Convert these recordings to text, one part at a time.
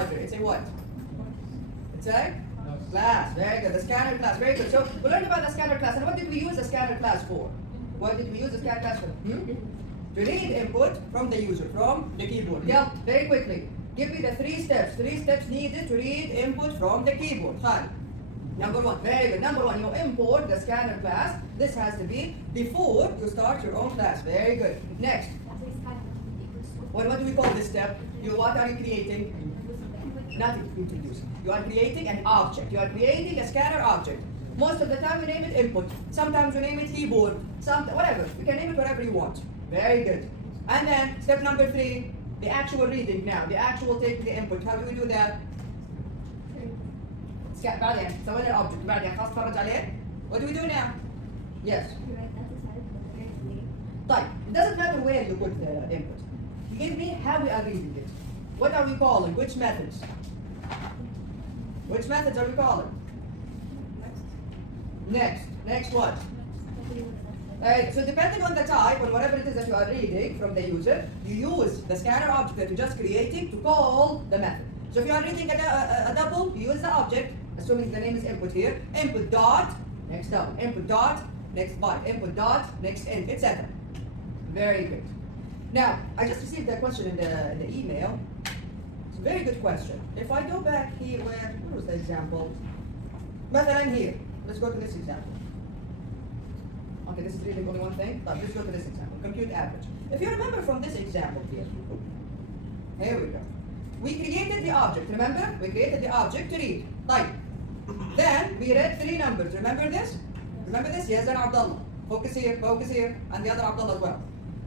library? It's a what? It's a class. Very good. The scanner class. Very good. So we learned about the scanner class. And what did we use the scanner class for? What did we use the scanner class for? To read input from the user, from the keyboard. Yeah, very quickly. Give me the 3 steps. 3 steps needed to read input from the keyboard. Fine. Number 1. Very good. Number 1, you import the scanner class. This has to be before you start your own class. Very good. Next. What do we call this step? What are you creating? Nothing. Introduce. You are creating an object. You are creating a scanner object. Most of the time we name it input. Sometimes we name it keyboard. Whatever. You can name it whatever you want. Very good. And then step number 3, the actual reading now. The actual taking the input. How do we do that? بعدين سوينا الأوبجكت بعدين خلاص تفرج عليه. What do we do now? Yes. طيب, it doesn't matter where you put the input. Give me how we are reading it. What are we calling? Which methods? Which methods are we calling? Next. Next what? So depending on the type, on whatever it is that you are reading from the user, you use the scanner object that you're just creating to call the method. So if you are reading a double, you use the object, assuming the name is input here, input dot, next double, input dot, next byte, input dot, next int, etc. Very good. Now, I just received that question in the email. It's a very good question. If I go back here, where was the example? مثلا here. Let's go to this example. Okay, this is really only one thing. But let's go to this example. Compute average. If you remember from this example here we go. We created the object, remember? We created the object to read. Like, then we read 3 numbers. Remember this? Remember this? Yes, and Abdullah. Focus here, and the other Abdullah as well.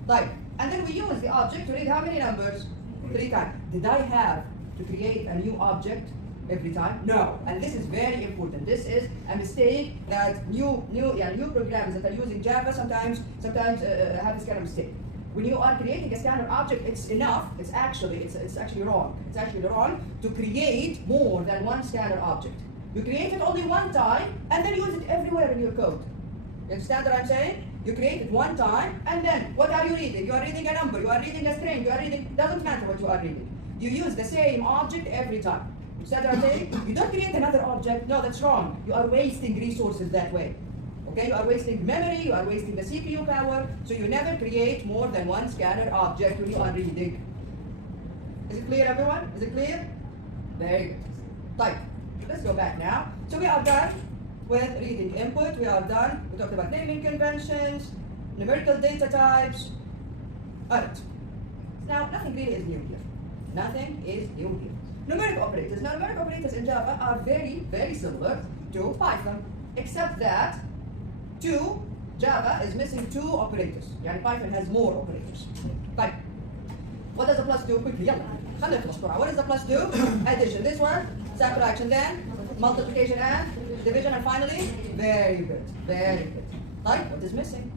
Like, and then we use the object to read how many numbers? 3 times. Did I have to create a new object every time? No. And this is very important. This is a mistake that new programs that are using Java sometimes have this kind of mistake. When you are creating a scanner object, it's enough. It's actually wrong. It's actually wrong to create more than one scanner object. You create it only one time and then use it everywhere in your code. You understand what I'm saying? You create it one time and then what are you reading? You are reading a number. You are reading a string. You are reading. Doesn't matter what you are reading. You use the same object every time. You understand what I'm saying? You don't create another object. No, that's wrong. You are wasting resources that way. Okay, you are wasting memory, you are wasting the CPU power, so you never create more than one scanner object when you are reading. Is it clear, everyone? Is it clear? Very good. Right, let's go back now. So we are done with reading input, we are done. We talked about naming conventions, numerical data types. Alright. Now, nothing really is new here. Nothing is new here. Numeric operators. Now, numeric operators in Java are very, very similar to Python, except that Java is missing 2 operators. يعني Python has more operators. طيب. What does the plus do? Quickly, يلا. خلينا نخلص بسرعة. What does the plus do? Addition. This one, subtraction, then multiplication and division, and finally, very good. Very good. Right? What is missing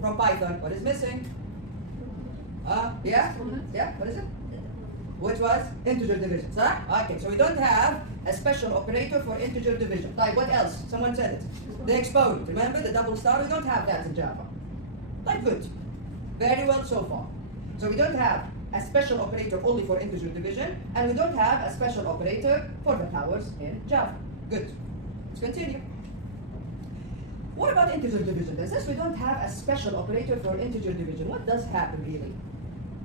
from Python? What is missing? Yeah? Yeah? What is it? Which was integer division. Okay, so we don't have a special operator for integer division. Like, what else? Someone said it. The exponent. Remember the double star? We don't have that in Java. Like, good. Very well so far. So we don't have a special operator only for integer division, and we don't have a special operator for the powers in Java. Good. Let's continue. What about integer division? Since we don't have a special operator for integer division, what does happen really?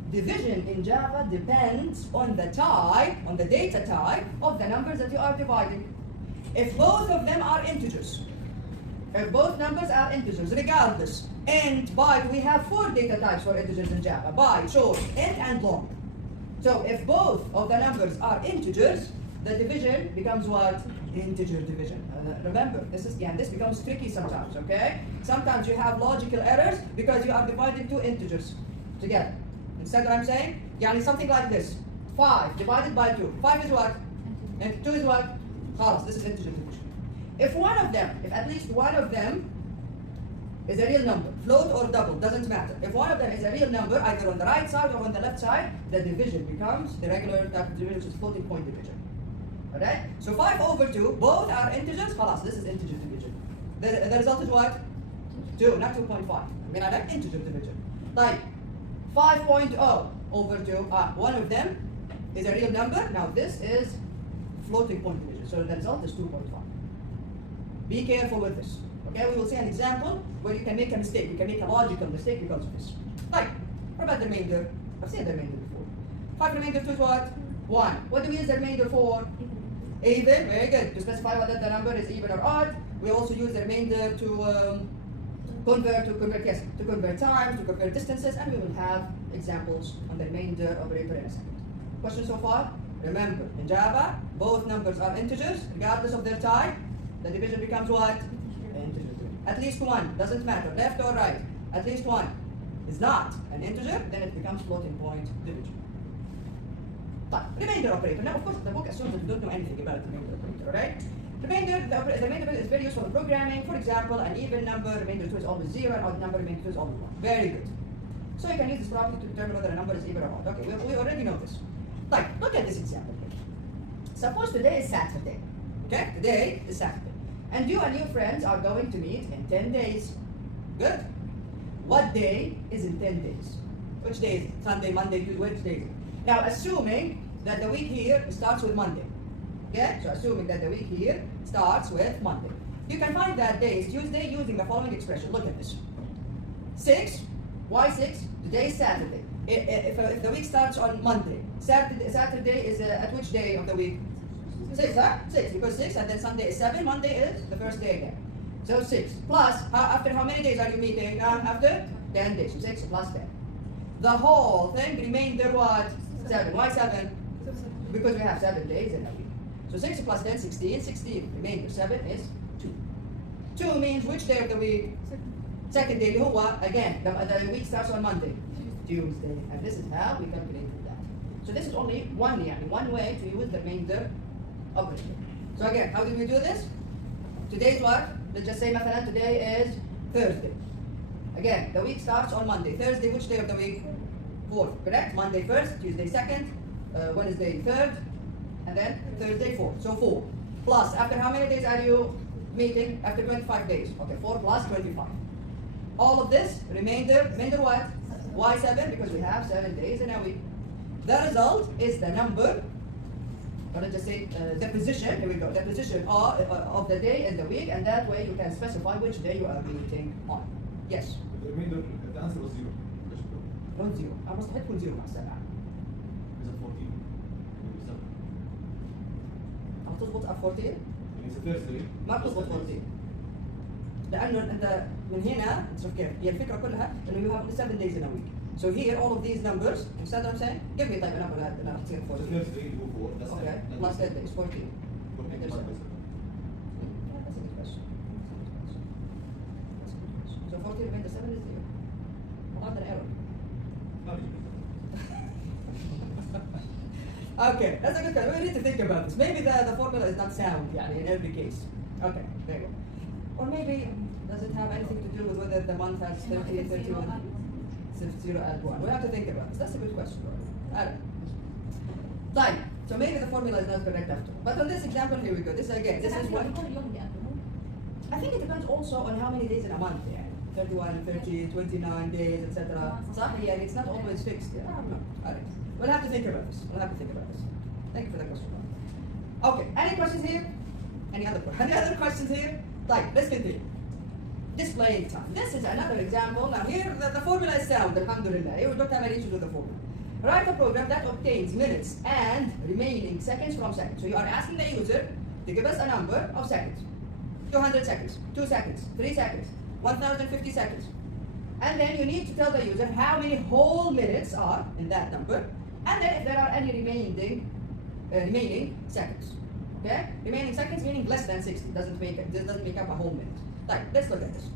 Division in Java depends on the type, on the data type of the numbers that you are dividing. If both of them are integers, if both numbers are integers, regardless, int, byte, we have 4 data types for integers in Java: byte, short, int, and long. So if both of the numbers are integers, the division becomes what? Integer division. Remember, this becomes tricky sometimes, okay? Sometimes you have logical errors because you are dividing 2 integers together. Understand what I'm saying? Yani something like this. 5 divided by 2. 5 is what? And 2 is what? خلاص, this is integer division. If at least one of them is a real number, float or double, doesn't matter. If one of them is a real number, either on the right side or on the left side, the division becomes the regular type of division, which is floating point division. Alright? So 5 over 2, both are integers, خلاص, this is integer division. The result is what? 2, not 2.5. I mean, I like integer division. Like 5.0 over 2, one of them is a real number. Now this is floating point integer, so the result is 2.5. Be careful with this. Okay, we will see an example where you can make a mistake. You can make a logical mistake because of this. Right. What about the remainder? I've seen the remainder before. 5 remainder to what? 1. What do we use the remainder for? Even. Very good. To specify whether the number is even or odd. We also use the remainder to convert times, to convert distances, and we will have examples on the remainder operator in a second. Question so far? Remember, in Java, both numbers are integers, regardless of their type. The division becomes what? Integer. At least one, doesn't matter, left or right. At least one is not an integer, then it becomes floating point division. Remainder operator. Now, of course, the book assumes that you don't know anything about the remainder operator, right? The remainder is very useful in programming. For example, an even number, remainder 2 is always 0, an odd number, remainder 2 is always 1. Very good. So you can use this property to determine whether a number is even or odd. Okay, we already know this. Look at this example here. Suppose today is Saturday. Okay, today is Saturday. And you and your friends are going to meet in 10 days. Good. What day is in 10 days? Which day is it? Sunday, Monday, Tuesday, which day is it? Now, assuming that the week here starts with Monday. Okay, so assuming that the week here starts with Monday. You can find that day is Tuesday using the following expression. Look at this. 6, why 6? Today is Saturday. If the week starts on Monday, Saturday is at which day of the week? 6, huh? 6, because 6 and then Sunday is 7, Monday is the first day again. So 6 plus, after how many days are you meeting? After 10 days, so 6 plus 10. The whole thing remainder what? 7. Why 7? Because we have 7 days in a week. So 6 plus 10, 16, 16. Remainder 7 is 2. 2 means which day of the week? Second day, again, the week starts on Monday. Tuesday. And this is how we calculated that. So this is only one way to use the remainder operator. So again, how did we do this? Today's what? Let's just say today is Thursday. Again, the week starts on Monday. Thursday, which day of the week? 4th, correct? Monday 1st, Tuesday 2nd, Wednesday 3rd, and then Thursday 4th. So 4. Plus, after how many days are you meeting? After 25 days. Okay, 4 plus 25. All of this, remainder what? Why 7? Because we have 7 days in a week. The result is the number, or let's just say the position, here we go, the position of the day in the week, and that way you can specify which day you are meeting on. Yes? The remainder, the answer was 0. Not 0. I must hit 0 مع 7. Is it 14? هتظبط 14؟ It's a Thursday. ما بتظبط 14. لأنه أنت من هنا شوف كيف هي الفكرة كلها إنه you have 7 days in a week. So here all of these numbers, understand what I'm saying? Give me طيب a number that أنا أصير 14. Thursday you go for. That's Okay, it. plus 10 days, 14. 14 There's plus seven. That's a good question. So 14 remainder 7 is 0. Well, not an error. Okay, that's a good question. We need to think about this. Maybe the formula is not sound in every case. Okay, there you go. Or maybe, does it have anything to do with whether the month has 30, 31, 0 add 1? We have to think about this. That's a good question. I don't know. Fine. So maybe the formula is not correct after. But on this example, here we go. This is what. I think it depends also on how many days in a month. 31, 30, 29 days, etc. صح? يعني it's not always fixed. I don't know. All right. We'll have to think about this. Thank you for the question. Okay. Any questions here? Any other questions here? Right. Let's continue. Displaying time. This is another example. Now here the formula is sound. Alhamdulillah. Here we don't have any issues with the formula. Write a program that obtains minutes and remaining seconds from seconds. So you are asking the user to give us a number of seconds. 200 seconds, 2 seconds, 3 seconds, 1050 seconds. And then you need to tell the user how many whole minutes are in that number, and then if there are any remaining seconds. Okay? Remaining seconds meaning less than 60, doesn't make up a whole minute. Right, let's look at this.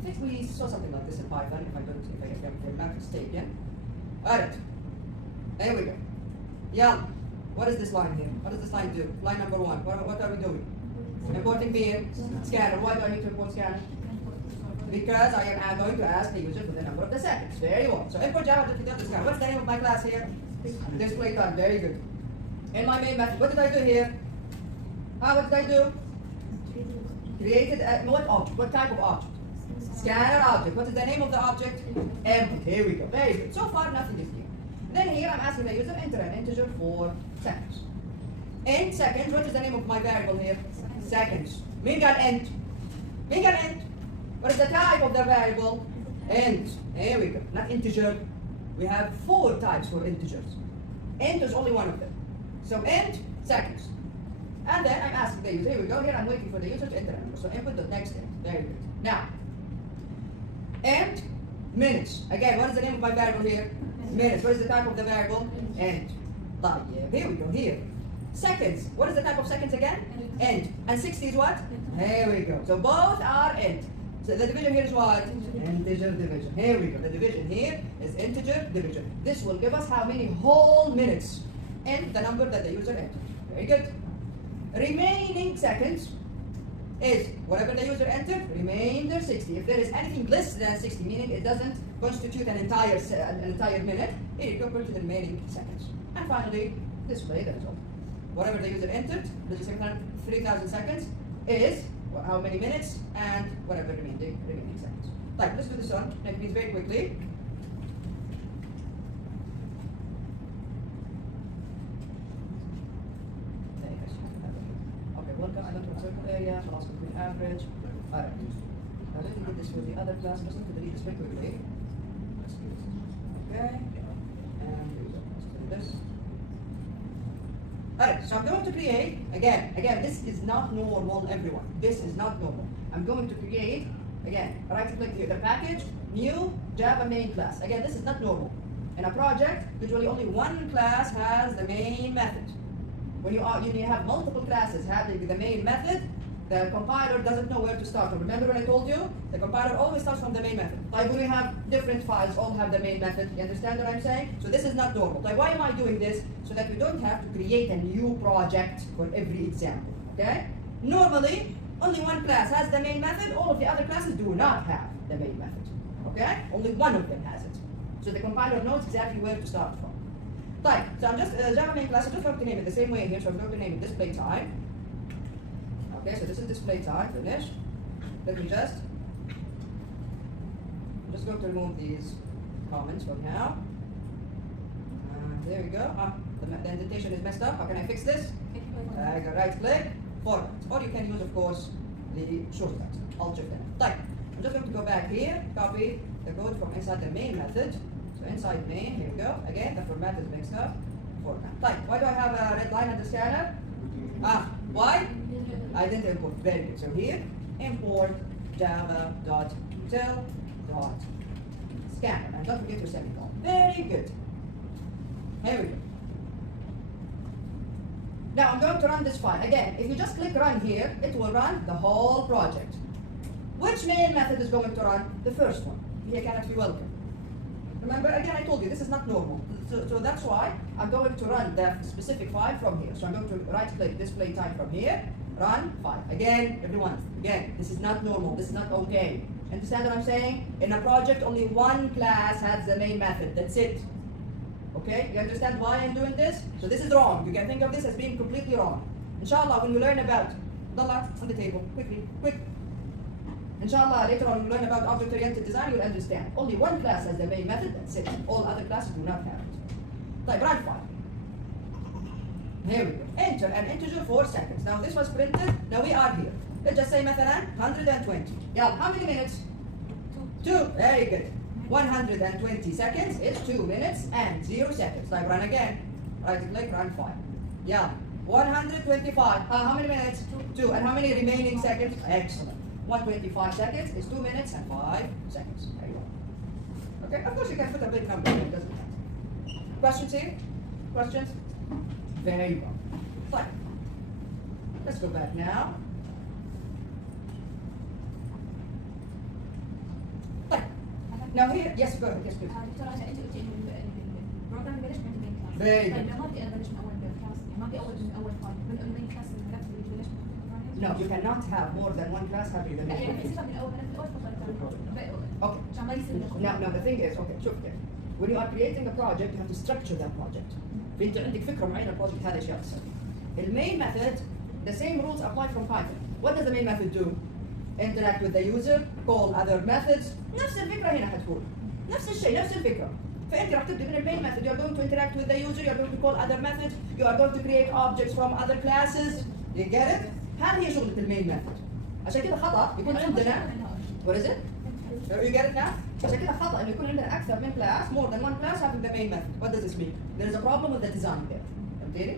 I think we saw something like this in Python, if I'm not mistaken. Alright. There we go. Yeah. What is this line here? What does this line do? Line number 1. What are we doing? Importing being scanner. Why do I need to import scanner? Because I am going to ask the user for the number of the seconds. Very well. So import Java scanner. What's the name of my class here? Display time. Very good. In my main method, what did I do here? What did I do? Created what object? What type of object? Scanner object. What is the name of the object? Input. Here we go. Very good. So far, nothing is here. Then here I'm asking the user enter an integer for seconds. Int seconds, what is the name of my variable here? Seconds. مين قال int? مين قال int? What is the type of the variable? Int. Here we go. Not integer. We have 4 types for integers. Int is only one of them. So int seconds. And then I'm asking the user, here we go, here I'm waiting for the user to enter a number. So input the next int. Very good. Now, int minutes. Again, what is the name of my variable here? Minutes. What is the type of the variable? Int. طيب, here we go, here. Seconds. What is the type of seconds again? Int. And 60 is what? Here we go. So both are int. So the division here is what? Integer division. Here we go. The division here is integer division. This will give us how many whole minutes in the number that the user entered. Very good. Remaining seconds is whatever the user entered, remainder 60. If there is anything less than 60, meaning it doesn't constitute an entire minute, it is equal to the remaining seconds. And finally, display the result. Whatever the user entered, this is 3,000 seconds, is how many minutes and whatever remaining seconds. Right, let's do this one. That means very quickly. Okay, welcome. I don't want circle area. I'll also do average. All right. Now let me do this with the other class. Just need to delete this very quickly. Okay. And let's do this. Alright, so I'm going to create, again, this is not normal, everyone. This is not normal. I'm going to create, again, right click here, the package, new Java main class. Again, this is not normal. In a project, usually only one class has the main method. When you have multiple classes having the main method, the compiler doesn't know where to start. Remember when I told you? The compiler always starts from the main method. Like when we have different files, all have the main method. You understand what I'm saying? So this is not normal. Like why am I doing this? So that we don't have to create a new project for every example. Okay? Normally, only one class has the main method. All of the other classes do not have the main method. Okay? Only one of them has it. So the compiler knows exactly where to start from. Right. So I'm just Java main class. I'm just going to name it the same way here. So I'm going to name it display time. Okay, so this is display time, finish. Let me just going to remove these comments for now. There we go. The indentation is messed up. How can I fix this? I go right click, format. Or you can use, of course, the shortcut, Alt Shift N. Right. I'm just going to go back here, copy the code from inside the main method. So inside main, here we go. Again, the format is mixed up. Format. Right. Why do I have a red line on the scanner? Why? I didn't import. Very good. So here, import java.util.scanner. And don't forget your semicolon. Very good. Here we go. Now I'm going to run this file. Again, if you just click run here, it will run the whole project. Which main method is going to run? The first one. Here cannot be welcome. Remember, again, I told you, this is not normal. So that's why I'm going to run that specific file from here. So I'm going to right click display type from here, run file. Again, everyone, again, this is not normal, this is not okay. Understand what I'm saying? In a project, only one class has the main method, that's it. Okay, you understand why I'm doing this? So this is wrong. You can think of this as being completely wrong. Inshallah, when you learn about, Dalla, on the table, quickly, quick. Inshallah, later on, you learn about object-oriented design, you'll understand. Only one class has the main method, that's it. All other classes do not have it. Type run file. Here we go. Enter an integer 4 seconds. Now this was printed. Now we are here. Let's just say مثلا 120. Yeah, how many minutes? 2. Very good. 120 seconds is 2 minutes and 0 seconds. Type run again. Right click, run file. Yeah. 125. How many minutes? 2. And how many remaining seconds? Excellent. 125 seconds is 2 minutes and 5 seconds. There you go. Okay, of course you can put a big number here, doesn't matter. Questions here? Questions? Very well. Fine. Let's go back now. Fine. Now here, yes, go ahead. Yes, please. Very good. No, you cannot have more than one class having the main method. Okay. Now the thing is, okay, شوف كيف. When you are creating a project, you have to structure that project. فأنت عندك فكرة معينة البروجكت هذا ايش يصير. The main method, the same rules apply from Python. What does the main method do? Interact with the user, call other methods. نفس الفكرة هنا حتكون. نفس الشيء، نفس الفكرة. فانت راح تبدا من المين method. You are going to interact with the user. You are going to call other methods. You are going to create objects from other classes. You get it? هذه هي شغلة المين method. عشان كده خطأ يكون عندنا what is it? You get it now? عشان كده خطأ إنه يكون عندنا أكثر من class, more than one class having the main method. What does this mean? There is a problem with the design there. فهمتيني؟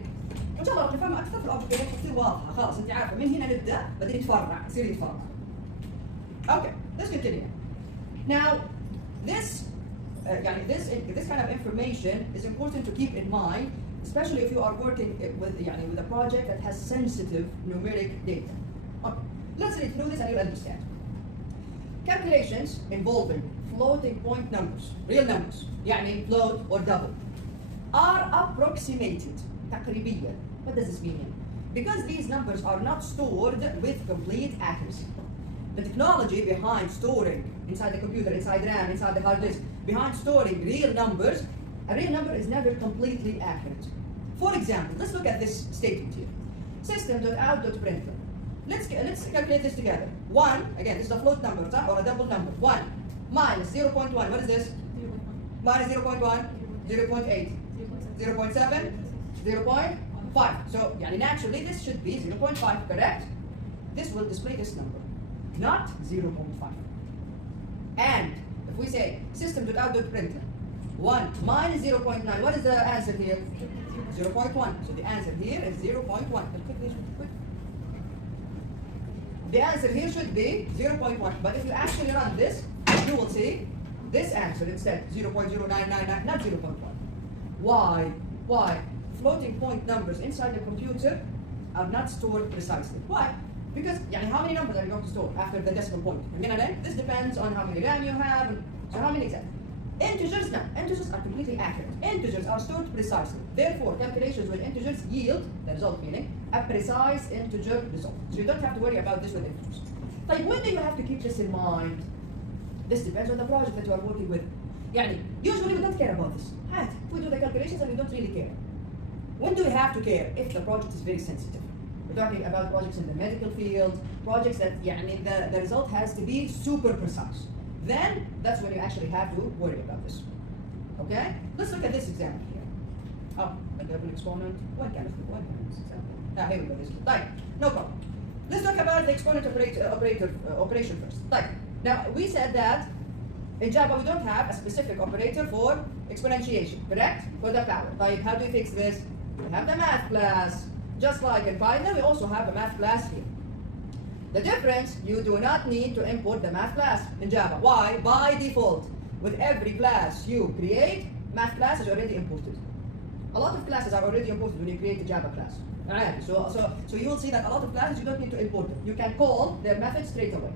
إن شاء الله راح نفهمها أكثر في الأوبجكت ديفلوبمنت تصير واضحة خلاص أنت عارفة من هنا نبدأ بعدين يتفرع يصير يتفرع. Okay, let's continue. Now, this this kind of information is important to keep in mind, especially if you are working with a project that has sensitive numeric data. Okay, let's read through this and you'll understand. Calculations involving floating point numbers, real numbers, يعني float or double, are approximated, تقريبيا. What does this mean? Because these numbers are not stored with complete accuracy. The technology behind storing inside the computer, inside RAM, inside the hard disk, behind storing real numbers, a real number is never completely accurate. For example, let's look at this statement here. System.out.println. Let's calculate this together. 1, again, this is a float number, or a double number. 1 minus 0.1, what is this? 0.1. Minus 0.1, 0.8, 0.7, 0.5. So, naturally, this should be 0.5, correct? This will display this number, not 0.5. And if we say system.out.println, 1 minus 0.9, what is the answer here? 0.1. So the answer here is 0.1. The answer here should be 0.1. But if you actually run this, you will see this answer instead, 0.0999, not 0.1. Why? Why? Floating point numbers inside the computer are not stored precisely. Why? Because how many numbers are you going to store after the decimal point? This depends on how many RAM you have. So how many exactly? Integers, no. Integers are completely accurate. Integers are stored precisely. Therefore, calculations with integers yield, the result meaning, a precise integer result. So you don't have to worry about this with integers. Like, when do you have to keep this in mind? This depends on the project that you are working with. Usually we don't care about this. We do the calculations and we don't really care. When do we have to care? If the project is very sensitive. We're talking about projects in the medical field, projects that the result has to be super precise. Then that's when you actually have to worry about this. Okay? Let's look at this example here. Oh, a double exponent. One kind of this example. Here we go. Right. No problem. Let's talk about the exponent operation first. Right. Now we said that in Java we don't have a specific operator for exponentiation, correct? For the power. Right. How do we fix this? We have the math class. Just like in Python, we also have a math class here. The difference, you do not need to import the math class in Java. Why? By default, with every class you create, math class is already imported. A lot of classes are already imported when you create a Java class. Alright, so you will see that a lot of classes you don't need to import them. You can call their method straight away.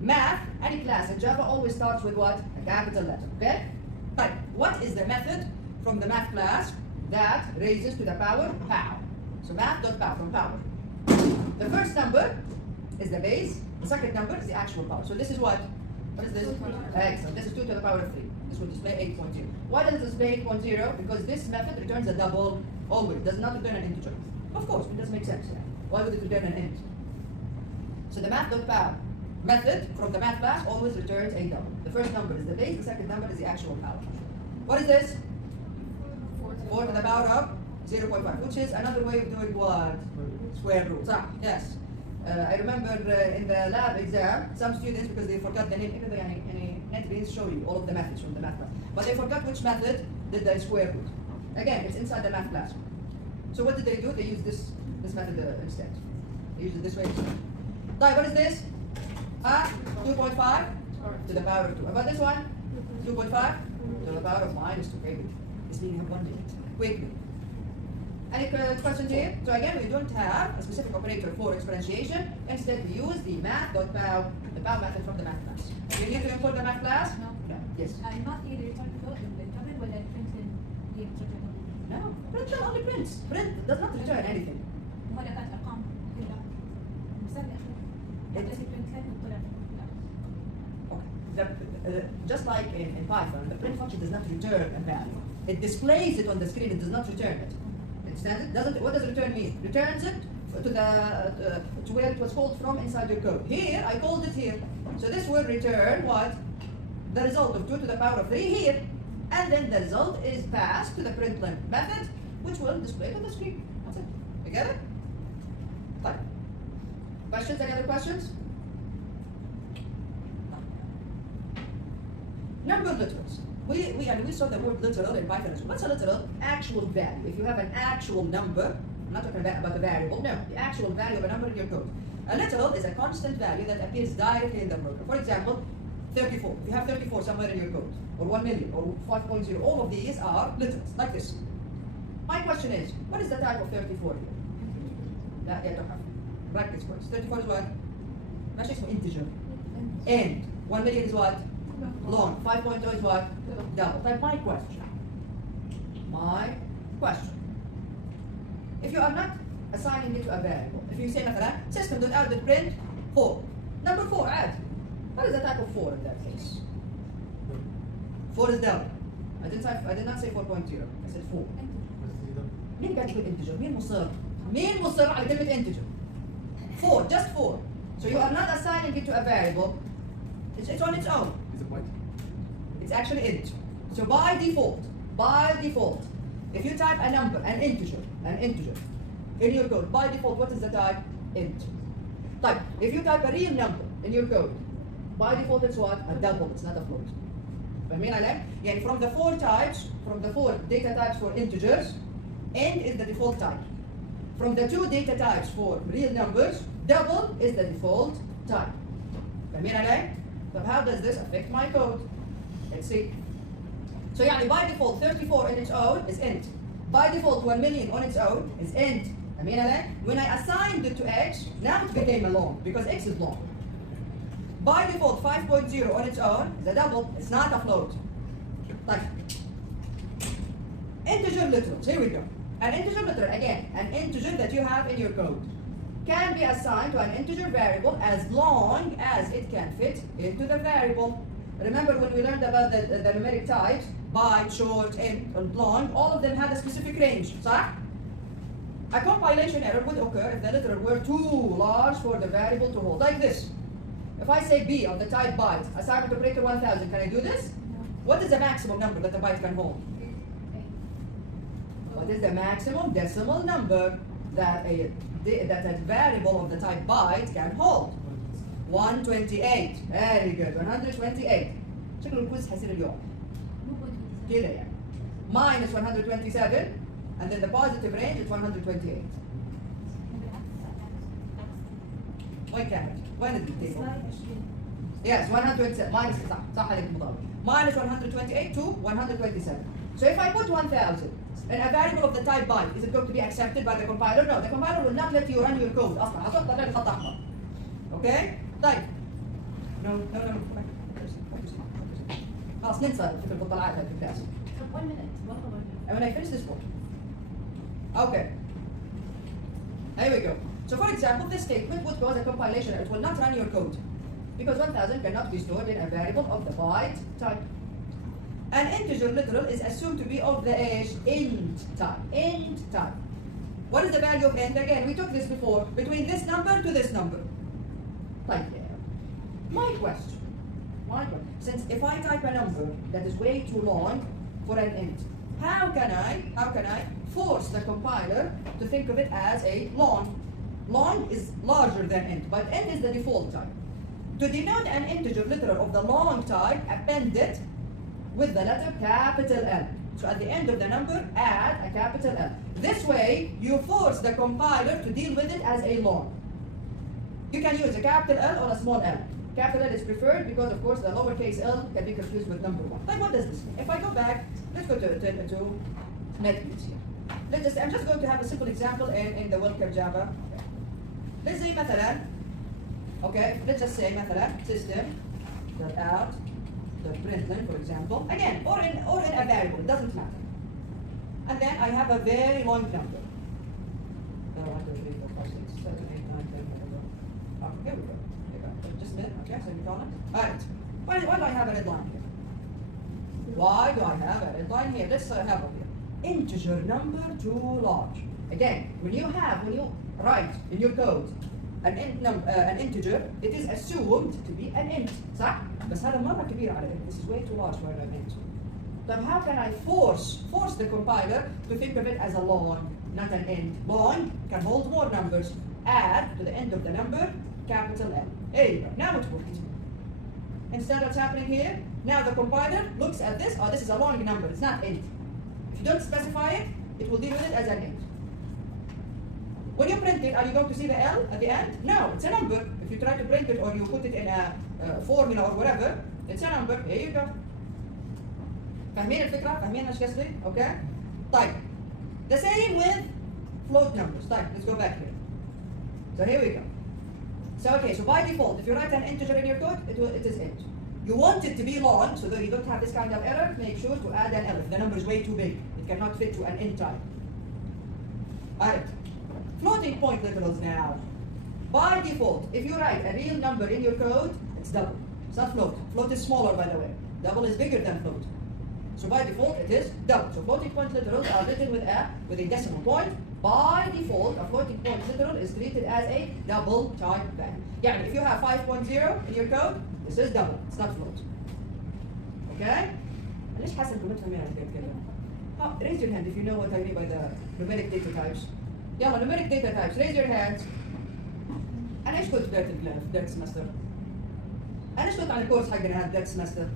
Math, any class in Java always starts with what? A capital letter, okay? Right, what is the method from the math class that raises to the power pow? So math.pow from power. The first number is the base, the second number is the actual power. So this is what? What is this? Excellent. This is 2 to the power of 3. This will display 8.0. Why does it display 8.0? Because this method returns a double always, does not return an integer. Of course, it does make sense. Why would it return an int? So the math.pow method from the math class always returns a double. The first number is the base, the second number is the actual power. What is this? 4 to the power of 0.5, which is another way of doing what? Square root. Yes. I remember in the lab exam, some students, because they forgot the name, they show you all of the methods from the math class, but they forgot which method did the square root. Again, it's inside the math class. So what did they do? They used this method instead. They used it this way instead. Right, what is this? 2.5 to the power of 2. About this one? 2.5 to the power of minus 2. Okay, it's being abundant. Quickly. Any questions here? So again, we don't have a specific operator for exponentiation. Instead, we use the math.pow, the pow method from the math class. Do you need to import the math class? No. Yes. Math either return float in the double ولا println دي return No. Print only prints. Print does not return anything. ولا كانت ارقام كلها المثال الاخير بس println وطلع Okay. Just like in Python, the print function does not return a value. It displays it on the screen. It does not return it. What does return mean? Returns it to where it was called from inside your code. Here, I called it here. So this will return what? The result of 2 to the power of 3 here. and then the result is passed to the println method, which will display it on the screen. That's it. You get it? Fine. Questions? Any other questions? Number literals. We saw the word literal in Python as well. What's a literal? Actual value. If you have an actual number, I'm not talking about the variable, no, the actual value of a number in your code. A literal is a constant value that appears directly in the program. For example, 34. If you have 34 somewhere in your code, or 1 million, or 5.0, all of these are literals, like this. My question is, what is the type of 34 here? لا يا تحف. Brackets first. 34 is what? ماشي اسمه integer. And 1 million is what? Long. 5.0 is what? Double. That's my question. If you are not assigning it to a variable, if you say مثلا system.out.print 4. Number 4, add. What is the type of 4 in that case? 4 is double. I did not say 4.0. I said 4. مين قاعد يقول integer؟ مين مصر على كلمة integer؟ 4, just 4. So you are not assigning it to a variable. It's on its own. Is it white? It's actually int. So by default, if you type a number, an integer, in your code, by default, what is the type? Int. Type. If you type a real number in your code, by default it's what? A double, it's not a float. فاهمين علي؟ يعني from the four data types for integers, int is the default type. From the 2 data types for real numbers, double is the default type. فاهمين علي؟ So how does this affect my code? Let's see. So يعني by default 34 in its own is int. By default 1 million on its own is int. فاهمين علي؟ When I assigned it to x, now it became a long because x is long. By default 5.0 on its own is a double, it's not a float. طيب. Integer literals, here we go. An integer literal, again, an integer that you have in your code, can be assigned to an integer variable as long as it can fit into the variable. Remember when we learned about the numeric types, byte, short, int, and long, all of them had a specific range, صح? A compilation error would occur if the literal were too large for the variable to hold, like this. If I say b of the type byte, assignment operator 1000, can I do this? No. What is the maximum number that the byte can hold? What is the maximum decimal number that a variable of the type byte can hold? 128. Very good. 128. شكله الكويز حيصير اليوم. كده يعني. Minus 127, and then the positive range is 128. وين كانت؟ وين التيبل؟ Yes, 127 minus صح عليك مضاد. Minus 128 to 127. So if I put 1000 in a variable of the type byte, is it going to be accepted by the compiler? No, the compiler will not let you run your code أصلا. هتحط عليه خط أحمر. Okay? طيب. No. خلاص ننسى فكرة الطلعات هذه في الكلاس. طب 1 minute. And when I finish this one. Okay. Here we go. So for example, this statement would cause a compilation error. It will not run your code because 1000 cannot be stored in a variable of the byte type. An integer literal is assumed to be of the age int type. Int type. What is the value of int? Again, we took this before. Between this number to this number. Type there. My question. Since if I type a number that is way too long for an int, how can I force the compiler to think of it as a long? Long is larger than int, but int is the default type. To denote an integer literal of the long type, append it with the letter capital L. So at the end of the number, add a capital L. This way, you force the compiler to deal with it as a long. You can use a capital L or a small l. Capital L is preferred because, of course, the lowercase l can be confused with number 1. Like, what does this mean? If I go back, let's go to NetBeans here. I'm just going to have a simple example in the welcome Java. Let's say مثلا, okay, let's just say مثلا system.out.println, for example, again, or in a variable, it doesn't matter. And then I have a very long number. 1, 2, 3, 4, 5, 6, 7, 8, 9, 10, 11. Oh, here we go. Just a minute, okay, semicolon. Alright. Why do I have a red line here? Why do I have a red line here? Let's have it here. Integer number too large. Again, when you write in your code an integer, it is assumed to be an int. صح؟ بس هذا مرة كبير على int. This is way too large for an int. Then how can I force the compiler to think of it as a long, not an end? Long can hold more numbers. Add to the end of the number, capital L. There you go. Now it worked. Instead, what's happening here? Now the compiler looks at this. Oh, this is a long number. It's not end. If you don't specify it, it will deal with it as an end. When you print it, are you going to see the L at the end? No, it's a number. If you try to print it or you put it in a formula or whatever, it's a number. Here you go. فاهمين الفكرة؟ فاهمين ايش قصدي؟ Okay? طيب. The same with float numbers. طيب, let's go back here. So here we go. So okay, so by default, if you write an integer in your code, it is int. You want it to be long, so that you don't have this kind of error, make sure to add an L. If the number is way too big, it cannot fit to an int type. Alright. Floating point literals now. By default, if you write a real number in your code, it's double. It's not float. Float is smaller, by the way. Double is bigger than float. So by default, it is double. So floating point literals are written with a decimal point. By default, a floating point literal is treated as a double type value. Yeah, if you have 5.0 in your code, this is double. It's not float. Okay? ليش حاسس انكم متفاهمين على كده؟ Raise your hand if you know what I mean by the numeric data types. يلا numeric data types. Raise your hands. أنا إيش قلت في بداية السمستر؟ أنا إيش قلت عن الكورس حقنا هذا بداية السمستر؟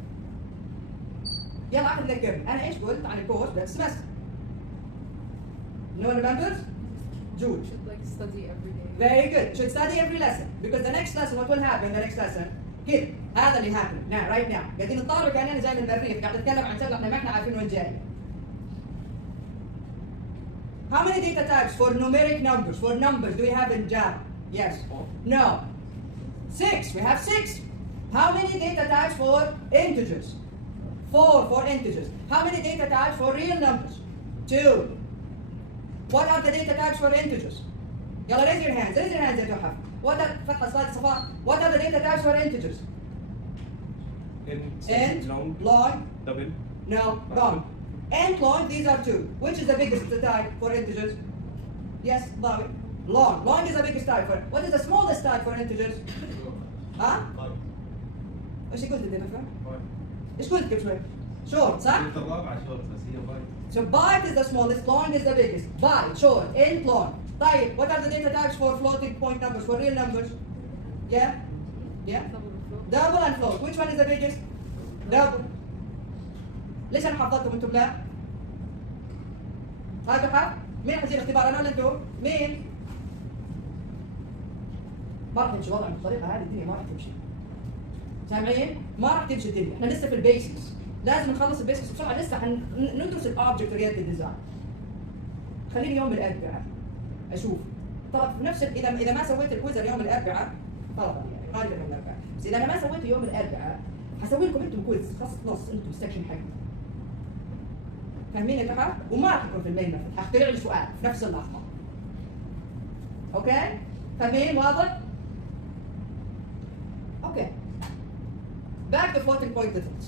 يلا أحد ذكرني. أنا إيش قلت عن الكورس بداية السمستر؟ No one remembers? Jude. Should like study every day. Very good. Should study every lesson because the next lesson, what will happen? The next lesson, كده هذا اللي happen now right now. قاعدين نتطور كأننا جاي من المريخ، قاعد نتكلم عن شغله احنا ما احنا عارفين وين جاي. How many data types for numeric numbers, for numbers, do we have in Java? Yes. No. 6. We have 6. How many data types for integers? 4 for integers. How many data types for real numbers? 2. What are the data types for integers? يلا raise your hands. Raise your hands يا جحا. What are فتح سلايد صفاء. What are the data types for integers? Int, long, double. no, wrong. Int, long, these are 2. Which is the biggest type for integers? Yes, David. Long. Long is the biggest type for. What is the smallest type for integers? ها؟ ايش قلت انت نفهم؟ ايش قلت قبل شوي؟ Short, صح؟ الرابعة شورت بس هي بايت. So byte is the smallest, long is the biggest. Byte, short, int, long. طيب, what are the data types for floating point numbers, for real numbers? Yeah? Yeah? Double and float. Which one is the biggest? Double. ليش انا حفظتهم انتم لا؟ هاتوا حق؟ مين حيصير اختبار انا ولا انتم؟ مين؟ ما راح تمشي وضعنا بالطريقه هذه الدنيا ما راح تمشي. سامعين؟ ما راح تمشي الدنيا، احنا لسه في البيسكس. لازم نخلص البيسكس بسرعه، لسه حندرس الاوبجكت اورينتد ديزاين. خليني يوم الاربعاء اشوف. طبعا في نفس اذا ما سويت الكويزر يوم الاربعاء طبعا يعني غالبا يوم الاربعاء، بس اذا انا ما سويته يوم الاربعاء حسوي لكم انتم كويز خاص نص انتم السكشن حقكم. فاهمين يا جماعه؟ وما راح يكون في المين ميثود، حخترع لي سؤال في نفس اللحظه. اوكي؟ فاهمين؟ واضح؟ اوكي. Back to floating point literals.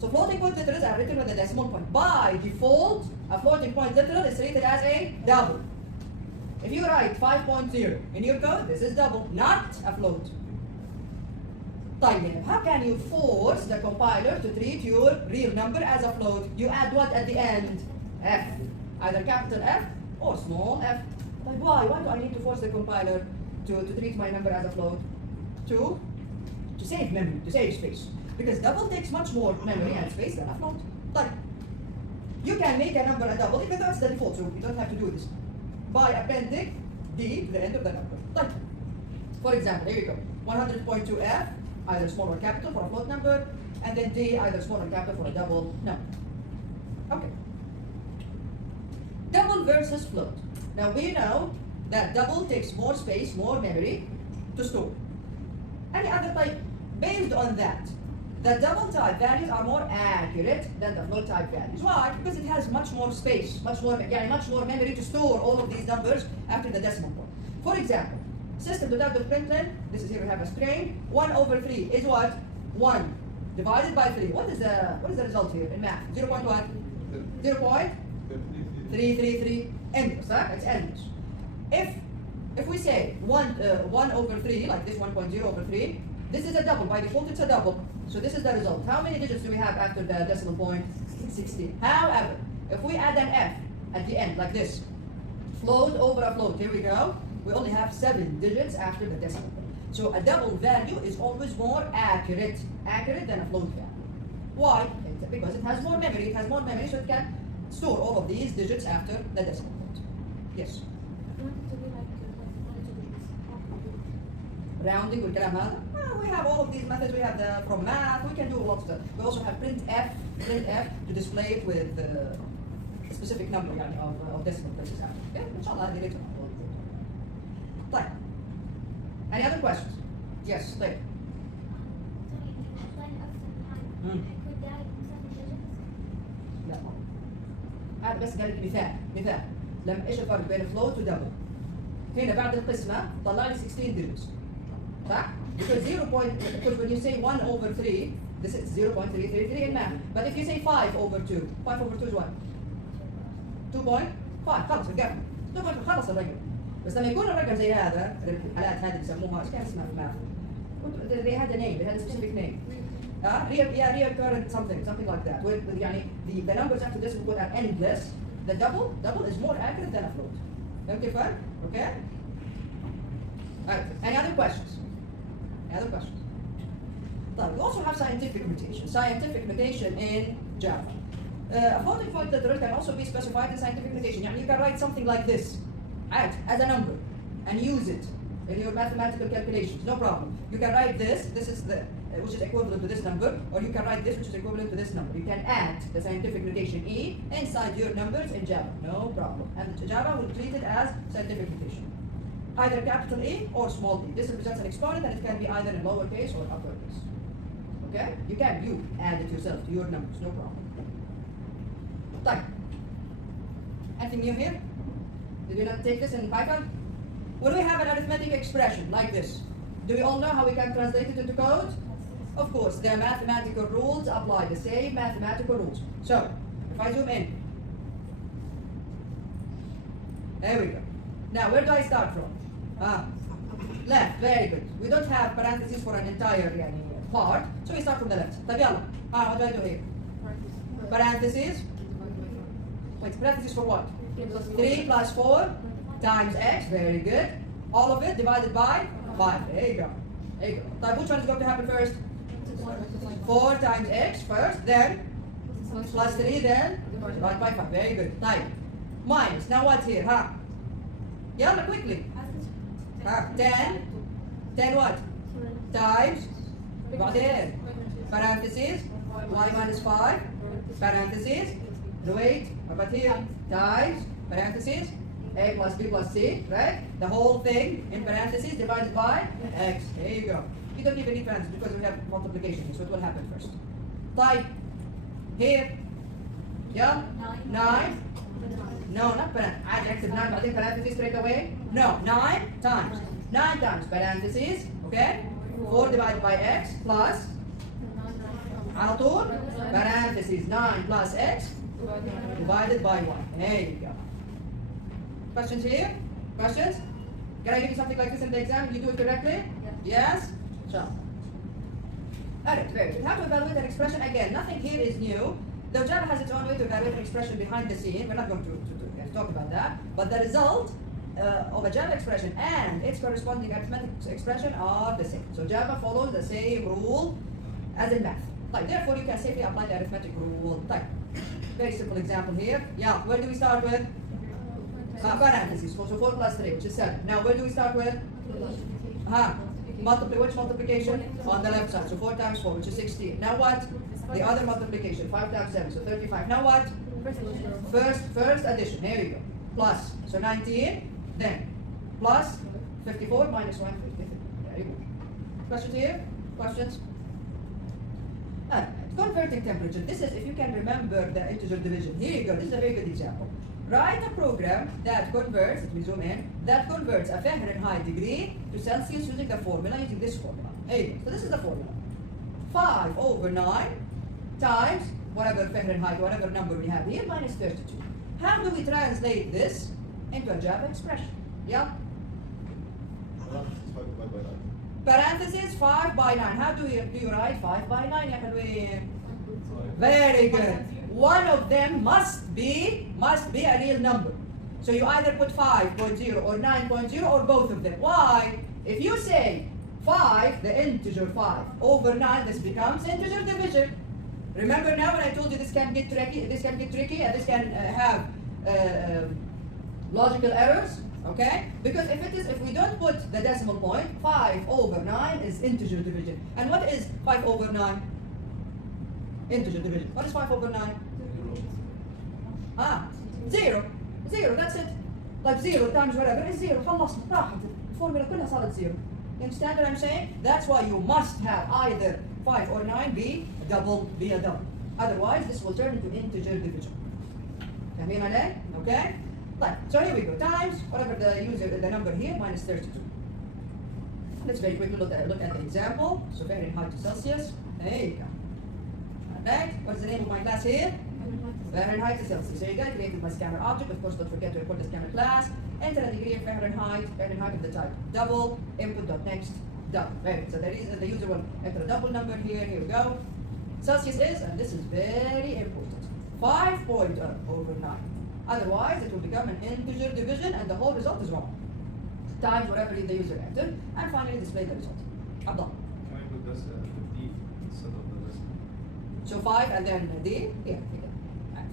So floating point literals are written with a decimal point. By default, a floating point literal is treated as a double. If you write 5.0 in your code, this is double, not a float. طيب, how can you force the compiler to treat your real number as a float? You add what at the end? F. Either capital F or small f. Like why? Why do I need to force the compiler to treat my number as a float? To save memory, to save space. Because double takes much more memory and space than a float. Like, you can make a number a double, even though it's the default, so you don't have to do this. By appending D to the end of the number. Like, for example, here you go. 100.2f, either small or capital for a float number, and then D, either small or capital for a double number. Okay. Double versus float. Now we know that double takes more space, more memory to store. Any other type, based on that, the double type values are more accurate than the float type values. Why? Because it has much more space, much more memory to store all of these numbers after the decimal point. For example, system.out.println, this is here we have a string, 1/3 is what? 1 divided by 3. What is the result here in math? 0.1? 0.333 endless, huh? It's endless. If we say 1/3, like this 1.0/3, this is a double. By default, it's a double. So this is the result. How many digits do we have after the decimal point? 16. However, if we add an F at the end, like this, float over a float, here we go, we only have 7 digits after the decimal point. So a double value is always more accurate than a float value. Why? Because it has more memory, so it can store all of these digits after the decimal point. Yes. Rounding والكلام هذا. We have all of these methods. We have the from math. We can do lots of stuff. We also have printf to display it with a specific number يعني of decimal places after. Okay, إن شاء الله هذه later on. طيب. Any other questions? Yes, طيب. لا. هذا بس قال لك مثال. لما ايش الفرق بين float و double؟ هنا بعد القسمة طلع لي 16 digits. صح؟ Because because when you say 1 over 3, this is 0.333 in math. But if you say 5 over 2, 5 over 2 is what? 2.5 خلص القفل. 2.5 خلص الرقم. بس لما يكون الرقم زي هذا، الحالات هذه بيسموها ايش كان اسمها في math؟ They had a name, they had a specific name. Recurrent something like that. Where يعني the numbers after this would are endless. The double is more accurate than a float. Okay, fine? Okay? Alright, any other questions? Any other questions? We also have scientific notation in Java. A floating point literal can also be specified in scientific notation. You can write something like this as a number and use it in your mathematical calculations, no problem. You can write this is the which is equivalent to this number, or you can write this which is equivalent to this number. You can add the scientific notation E inside your numbers in Java, no problem. And Java will treat it as scientific notation. Either capital E or small e. This represents an exponent and it can be either in lowercase or uppercase. Okay? You can add it yourself to your numbers, no problem. Type. Anything new here? Did we not take this in Python? When we have an arithmetic expression like this, do we all know how we can translate it into code? Of course, the mathematical rules apply, the same mathematical rules. So, if I zoom in, there we go. Now, where do I start from? Left, very good. We don't have parentheses for an entire part, so we start from the left. طيب يلا. What do I do here? Parentheses. Wait, parentheses for what? 3 plus 4 times x, very good. All of it divided by 5. There you go. طيب, which one is going to happen first? 4 times x first, then plus 3, then divided by 5. Very good. طيب. Minus. Now what's here? Yalla, quickly. 10 what? Times. بعدين parentheses. Y minus 5. Parentheses. Wait. But here. Times. Parentheses. A plus B plus C. Right? The whole thing in parentheses divided by x. There you go. You don't even need parentheses because we have multiplication. So it will happen first. Type. Here. Yeah? 9. No, not parentheses. I active 9, but I think parentheses straight away. No, 9 times. 9 times parentheses, okay? 4 divided by x plus على طول parentheses 9 plus x divided by 1. There you go. Questions here? Questions? Can I give you something like this in the exam? You do it correctly? Yes? Sure. Alright, very good. How to evaluate an expression? Again, nothing here is new. Though Java has its own way to evaluate an expression behind the scene, we're not going to talk about that. But the result of a Java expression and its corresponding arithmetic expression are the same. So Java follows the same rule as in math. Therefore, you can safely apply the arithmetic rule. Very simple example here. Yeah, where do we start with? Parentheses. So 4 plus 3, which is 7. Now, where do we start with? Which multiplication? On the left side. So 4 times 4, which is 16. Now what? The other multiplication. 5 times 7, so 35. Now what? First addition. Here we go. Plus. So 19. Then plus 54 minus 1. 53. There you go. Questions here? Questions? Converting temperature. This is, if you can remember the integer division. Here you go. This is a very good example. Write a program that converts, let me zoom in, that converts a Fahrenheit degree to Celsius using the formula, using this formula. There you go. So this is the formula. 5 over 9 times whatever Fahrenheit, whatever number we have here, minus 32. How do we translate this into a Java expression? Yeah? Parentheses 5 by 9. How do you write 5 by 9? Very good. one of them must be a real number. So you either put 5.0 or 9.0 or both of them. Why? If you say 5, the integer 5, over 9, this becomes integer division. Remember now when I told you this can get tricky, and this can have logical errors, okay? Because if we don't put the decimal point, 5 over 9 is integer division. And what is 5 over 9? Integer division. What is 5 over 9? Zero. Zero, that's it. Like 0 times whatever is 0. خلصنا راحت. الفورمولا كلها صارت 0. You understand what I'm saying? That's why you must have either 5 or 9 be a double. Otherwise, this will turn into integer division. فاهمين علي? Okay? طيب, so here we go. Times whatever the number here, minus 32. Let's very quickly look at the example. So Fahrenheit to Celsius. There you go. Alright, what's the name of my class here? Fahrenheit to Celsius. So you got created my scanner object. Of course, don't forget to record the scanner class. Enter a degree of Fahrenheit of the type double, input.next, double. Very good. So the user will enter a double number here. Here we go. Celsius is, and this is very important, 5.0 over 9. Otherwise, it will become an integer division and the whole result is wrong. Times whatever the user entered, and finally display the result. Abdullah. Can I put this with D instead of the rest? So 5 and then D? Here, here. Right.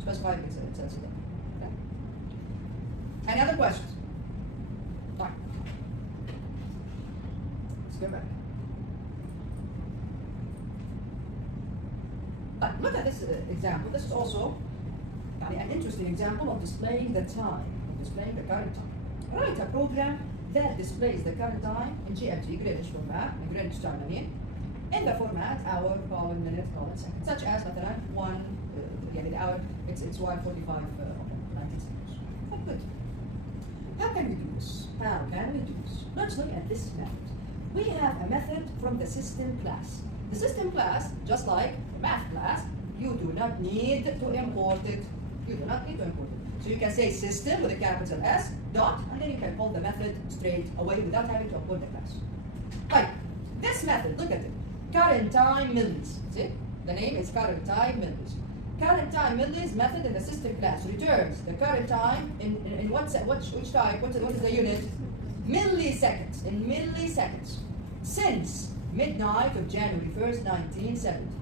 Specify it says again. Okay. Any other questions? Fine. Let's go back. Look at this example. This is also an interesting example of displaying the time, of displaying the current time. Write a program that displays the current time in GMT, Greenwich format, Greenwich time in the format hour, colon, minute, colon, second, such as مثلا the hour, it's Y45 19 seconds. Oh, good. How can we do this? Let's look at this method. We have a method from the system class. The system class, just like the math class, you do not need to import it. So you can say system with a capital S, dot, and then you can call the method straight away without having to import the class. Right. This method, look at it. Current time millis. See? The name is current time millis. Current time millis method in the system class returns the current time in which type? What is the unit? Milliseconds. In milliseconds. Since midnight of January 1st, 1970.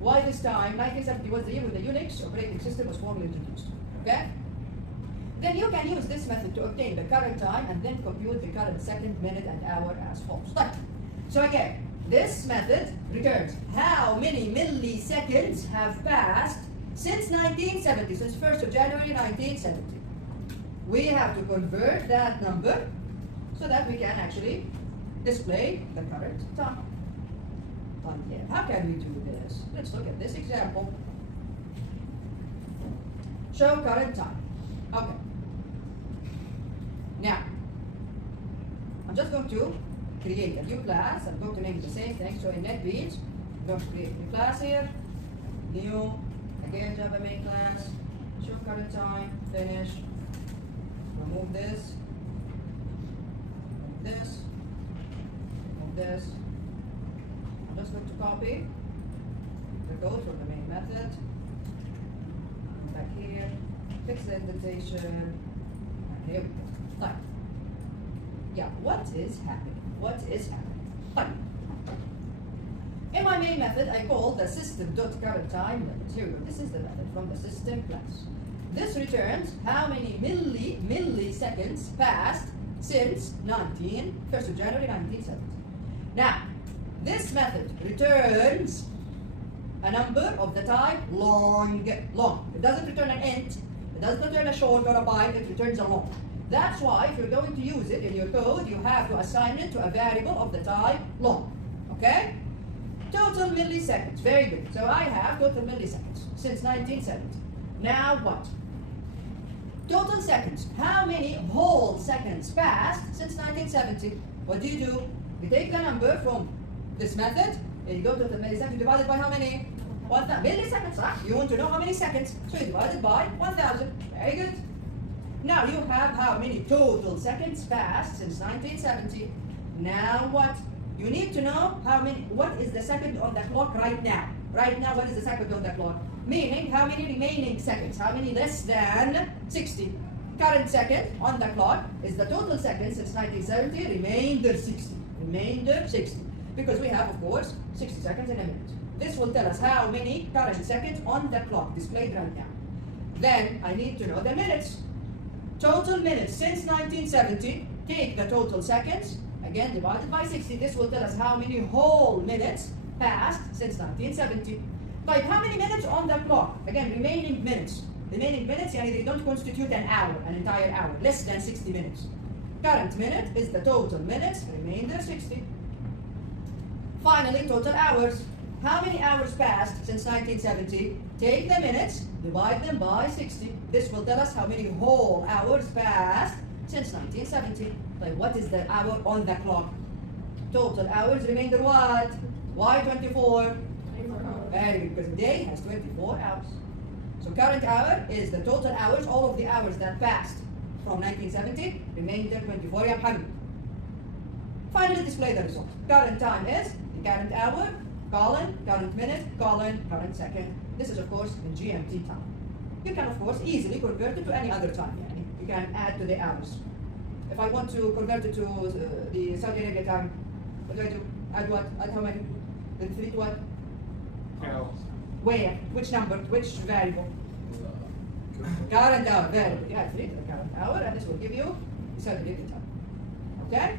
Why this time? 1970 was the year when the Unix operating system was formally introduced. Okay? Then you can use this method to obtain the current time and then compute the current second, minute, and hour as follows. So again, this method returns how many milliseconds have passed since 1970, since 1st of January 1970. We have to convert that number so that we can actually display the current time. How can we do this? Let's look at this example. Show current time. Okay. Now, I'm just going to create a new class. I'm going to name it the same thing. So in NetBeans, I'm going to create a new class here. New, again Java main class. Show current time, finish. Remove this. Remove this. Remove this. I'm just going to copy the code from the main method. Back here, fix the indentation, and here we go. Fine. Yeah, what is happening? Fine. In my main method, I call the system.current's limit. Here we go. This is the method from the system class. This returns how many milliseconds passed since 1st of January 1970. Now, this method returns a number of the type long. It doesn't return an int, it doesn't return a short or a byte, it returns a long. That's why if you're going to use it in your code, you have to assign it to a variable of the type long. Okay? Total milliseconds, very good. So I have total milliseconds since 1970. Now what? Total seconds, how many whole seconds passed since 1970? What do? You take the number from this method, and you go to the milliseconds, divided by how many? 1,000 milliseconds, right? You want to know how many seconds, so you divide it by 1,000. Very good. Now you have how many total seconds passed since 1970. Now what? You need to know how many, what is the second on the clock right now? Right now, what is the second on the clock? Meaning, how many remaining seconds? How many less than 60? Current second on the clock is the total seconds since 1970, remainder 60. Remainder 60. Because we have, of course, 60 seconds in a minute. This will tell us how many current seconds on the clock displayed right now. Then I need to know the minutes. Total minutes since 1970, take the total seconds, again divided by 60. This will tell us how many whole minutes passed since 1970. Like, how many minutes on the clock? Again, remaining minutes. Remaining minutes, yani they don't constitute an hour, an entire hour, less than 60 minutes. Current minute is the total minutes, remainder 60. Finally, total hours. How many hours passed since 1970? Take the minutes, divide them by 60. This will tell us how many whole hours passed since 1970. Like, what is the hour on the clock? Total hours, remainder what? Why 24? Very good, because a day has 24 hours. So current hour is the total hours, all of the hours that passed from 1970, remainder 24. Ya Hamid. Finally, display the result. Current time is the current hour, colon, current minute, colon, current second. This is, of course, in GMT time. You can, of course, easily convert it to any other time. Yani. You can add to the hours. If I want to convert it to the Saudi Arabia time, what do I do? Add what? Add how many? Then 3 to what? Cow. Where? Which number? Which variable? Current hour. Very good. You add 3 to the current hour, and this will give you the Saudi Arabia time. Okay?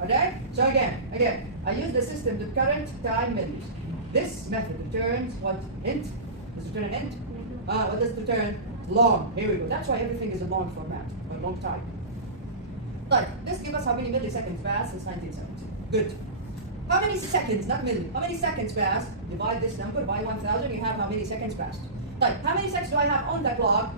Alright? So again, I use the system with current time values. This method returns what? Int? Does it return an int? What does it return? Long. Here we go. That's why everything is a long format, or long time. Right. This gives us how many milliseconds passed since 1970. Good. How many seconds, not milli, how many seconds passed? Divide this number by 1000, you have how many seconds passed. Right. How many seconds do I have on the clock?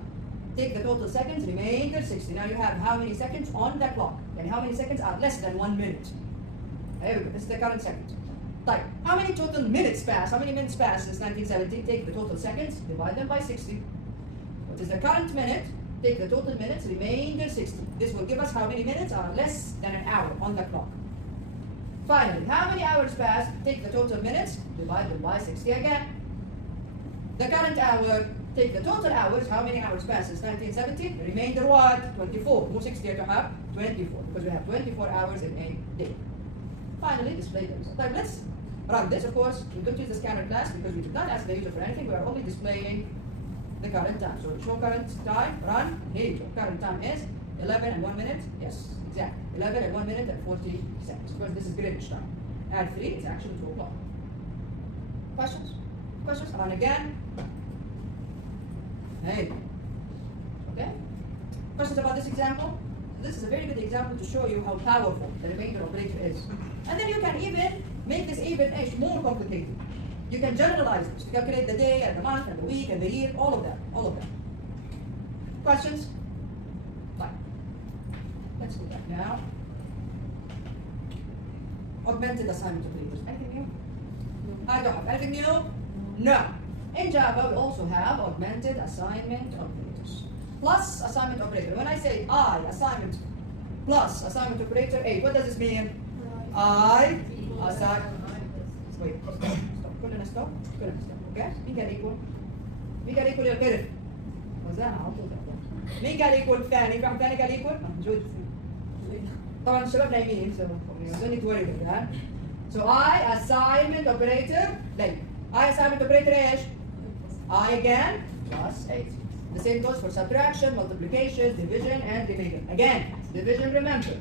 Take the total seconds, remainder 60. Now you have how many seconds on the clock? And how many seconds are less than 1 minute? There we go. This is the current second. Right. How many total minutes passed? How many minutes passed since 1970? Take the total seconds, divide them by 60. What is the current minute? Take the total minutes, remainder 60. This will give us how many minutes are less than an hour on the clock. Finally, how many hours passed? Take the total minutes, divide them by 60 again. The current hour, take the total hours, how many hours passed since 1970? Remainder what? 24. Move 60 to have 24, because we have 24 hours in a day. Finally, display the result. Now let's run this. Of course, we don't use the scanner class because we did not ask the user for anything. We are only displaying the current time. So show current time, run. Here you go. Current time is 11 and 1 minute. Yes, exactly. 11 and 1 minute and 40 seconds. Because this is Greenwich time. Add 3 is actually 2 o'clock. Questions? Questions? Run again. Hey. Okay? Questions about this example? This is a very good example to show you how powerful the remainder operator is. And then you can even make this even-ish more complicated. You can generalize this to calculate the day and the month and the week and the year, all of that, all of that. Questions? Fine. Let's do that now. Augmented assignment operators. Anything new? I don't have anything new? No. In Java, we also have augmented assignment operators. Plus assignment operator. When I say I, assignment, plus assignment operator 8, what does this mean? I, assign. Wait, stop. كلنا stop. Okay? مين قال equal؟ مين قال equal يعترف؟ وزعنا على طول. مين قال equal الثاني؟ في واحد ثاني قال equal؟ موجود. طبعا الشباب نايمين so don't need to worry about that. So I assignment operator ليه؟ I assignment operator ايش؟ I again plus 8. The same goes for subtraction, multiplication, division, and remainder. Again, division, remember,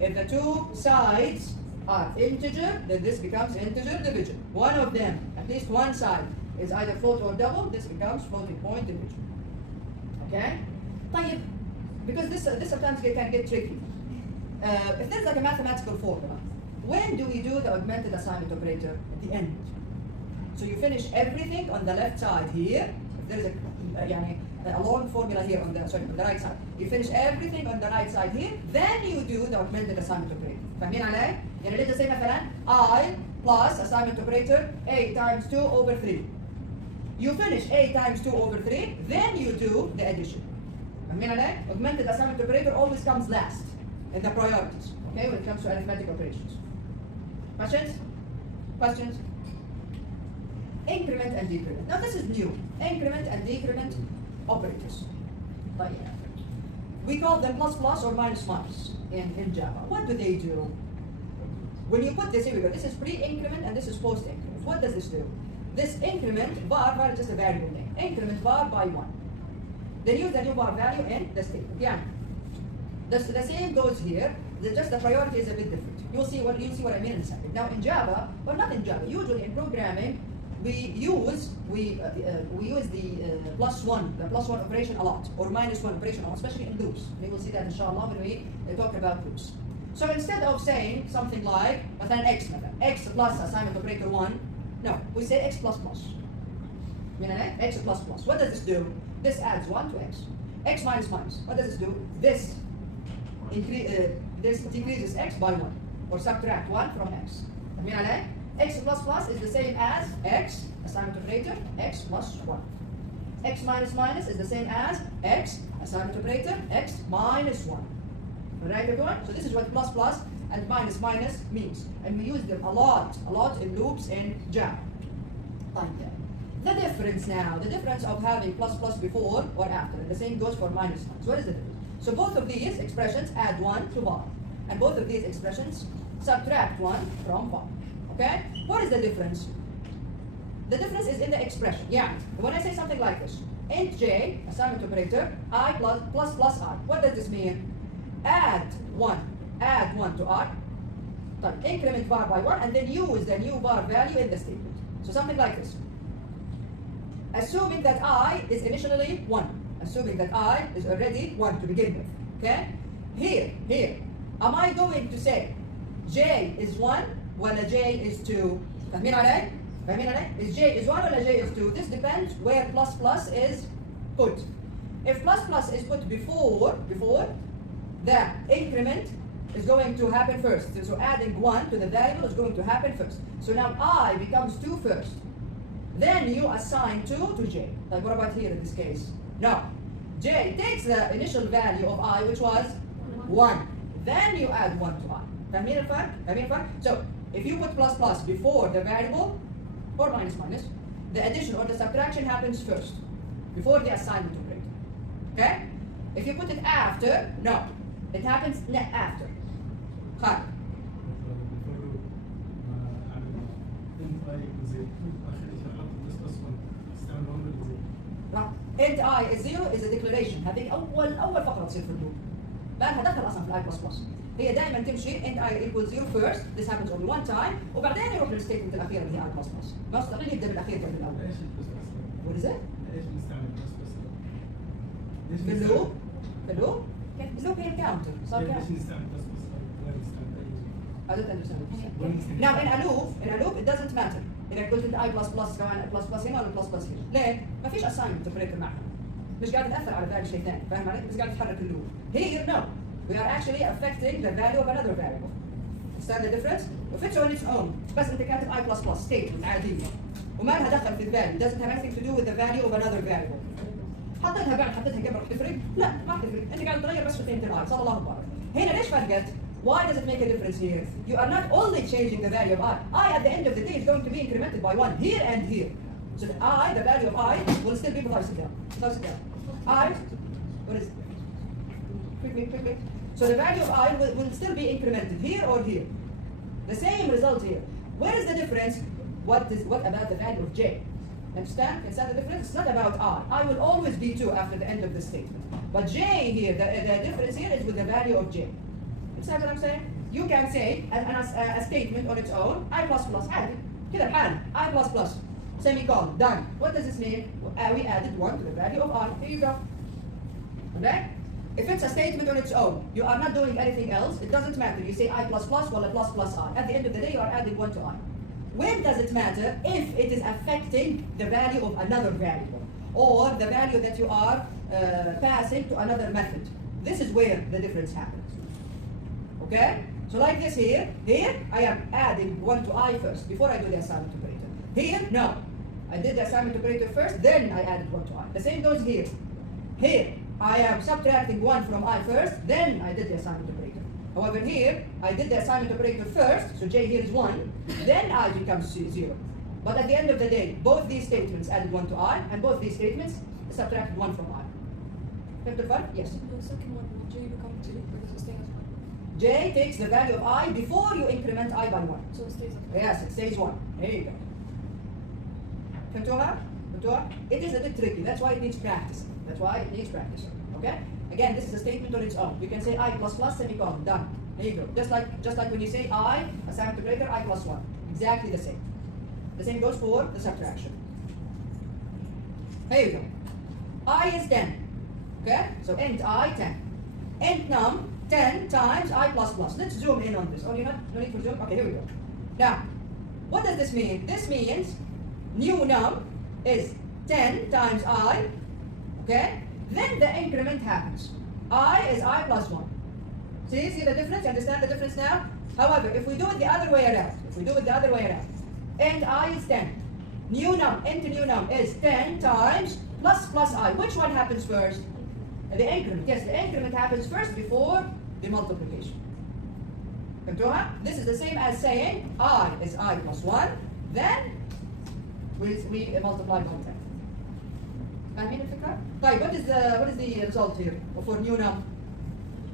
if the two sides are integer, then this becomes integer division. One of them, at least one side, is either float or double, this becomes floating point division. Okay? طيب, because this sometimes can get tricky. If there's like a mathematical formula, when do we do the augmented assignment operator? At the end. So you finish everything on the left side here. If there is a long formula here on the right side. You finish everything on the right side here, then you do the augmented assignment operator. فاهمين علي؟ يعني let's say مثلا I plus assignment operator A times 2 over 3. You finish A times 2 over 3, then you do the addition. فاهمين علي؟ Augmented assignment operator always comes last in the priorities. Okay, when it comes to arithmetic operations. Questions? Questions? increment and decrement. Now this is new. Increment and decrement operators. طيب. We call them plus plus or minus minus in Java. What do they do? When you put this, here we go. This is pre-increment and this is post-increment. What does this do? This increment, var is just a variable name. Increment var by 1. Then use the new var value in the statement. Yeah. The same goes here. Just the priority is a bit different. You'll see what I mean in a second. Now in Java, well not in Java. Usually in programming, we use the plus one operation a lot, or minus one operation a lot, especially in loops. We will see that inshallah when we talk about loops. So instead of saying something like x plus assignment operator 1, no, we say x plus plus. X plus plus. What does this do? This adds 1 to x. X minus minus. What does this do? This decreases x by 1, or subtract 1 from x. X plus plus is the same as x, assignment operator, x plus 1. X minus minus is the same as x, assignment operator, x minus 1. Right, everyone? So this is what plus plus and minus minus means. And we use them a lot in loops in Java. The difference now, the difference of having plus plus before or after, and the same goes for minus minus. What is the difference? So both of these expressions add 1 to var, and both of these expressions subtract 1 from var. Okay? What is the difference? The difference is in the expression. Yeah. When I say something like this, int j, assignment operator, I plus I. What does this mean? Add 1 to I, increment var by 1, and then use the new var value in the statement. So something like this. Assuming that I is initially 1. Assuming that I is already 1 to begin with. Okay? Here. Am I going to say j is 1 while j is 2? فاهمين علي? Is j is 1 or j is 2? This depends where plus plus is put. If plus plus is put before, the increment is going to happen first. So adding 1 to the variable is going to happen first. So now I becomes 2 first. Then you assign 2 to j. Like what about here in this case? No. J takes the initial value of I, which was 1. Then you add 1 to I. فاهمين الفرق? So if you put plus plus before the variable, or minus minus, the addition or the subtraction happens first, before the assignment operator. Okay? If you put it after, no. It happens after. خالد. int I is 0 is a declaration. هذه أول فقرة تصير في اللوب. بعدها دخل أصلا في I plus plus. هي دائما تمشي int I equals 0 first. This happens only one time. وبعدين يروح للستيتمنت الأخيرة اللي هي I plus plus. ما مستقيل يبدأ بالأخير قبل الأول. What is it؟ ايش بنستعمل بس في اللوب؟ اللوب هي الكاونتر. صار ليش كاونتر. نستعمل بس وين نستعمل I don't understand. Now in a loop it doesn't matter. إذا قلت أنت I plus plus كمان plus plus هنا ولا plus plus هنا. ليه؟ ما فيش assignment operator معها. مش قاعد تأثر على value شيء ثاني. فاهم علي؟ بس قاعد تتحرك اللوب. Here no. We are actually affecting the value of another variable. Understand the difference? If it's on its own, بس أنت كاتب I plus plus statement عادية. وما لها دخل في الvalue. Doesn't have anything to do with the value of another variable. حطيتها قبل راح تفرق؟ لا ما تفرق. أنت قاعد تغير بس في قيمة الI. صلى الله عليه. هنا ليش فرقت؟ Why does it make a difference here? You are not only changing the value of I. I at the end of the day is going to be incremented by 1 here and here. So the I, the value of I, will still be sit down. I, what is it? Quickly. So the value of I will still be incremented here or here. The same result here. Where is the difference? What about the value of J? Understand? Understand the difference? It's not about I. I will always be 2 after the end of the statement. But J here, the difference here is with the value of J. Understand what I'm saying? You can say a statement on its own, I plus plus, عادي كده بحال I plus plus, semicolon, done. What does this mean? We added 1 to the value of I. Here you go. Okay? If it's a statement on its own, you are not doing anything else, it doesn't matter. You say I plus plus, well, plus plus I. At the end of the day, you are adding 1 to I. When does it matter? If it is affecting the value of another variable, or the value that you are passing to another method. This is where the difference happens. Okay? So like this here I am adding 1 to I first, before I do the assignment operator. Here, no. I did the assignment operator first, then I added 1 to I. The same goes here. Here, I am subtracting 1 from I first, then I did the assignment operator. However here, I did the assignment operator first, so J here is 1, then I becomes 0. But at the end of the day, both these statements added 1 to I, and both these statements subtracted 1 from I. فهمت الفرق? Yes. The second one, J become 2 because it stays as 1. J takes the value of I before you increment I by 1. So it stays as 1. Yes, it stays 1. There you go. فهمتوها؟ فهمتوها؟ It is a bit tricky. That's why it needs practice. That's why it needs practice. Okay? Again, this is a statement on its own. You can say I plus plus semicolon. Done. There you go. Just like when you say I, assignment operator, I plus 1. Exactly the same. The same goes for the subtraction. Here you go. I is 10. Okay? So int I 10. Int num 10 times I plus plus. Let's zoom in on this. Oh, no need for zoom? Okay, here we go. Now, what does this mean? This means new num is 10 times I, okay? Then the increment happens. I is I plus 1. See the difference? You understand the difference now? However, if we do it the other way around, int I is 10. New num, int new num is 10 times plus plus I. Which one happens first? The increment. Yes, the increment happens first before the multiplication. فهمتوها? This is the same as saying I is I plus 1, then we multiply by 10. فاهمين الفكرة؟ طيب, what is the result here for new num?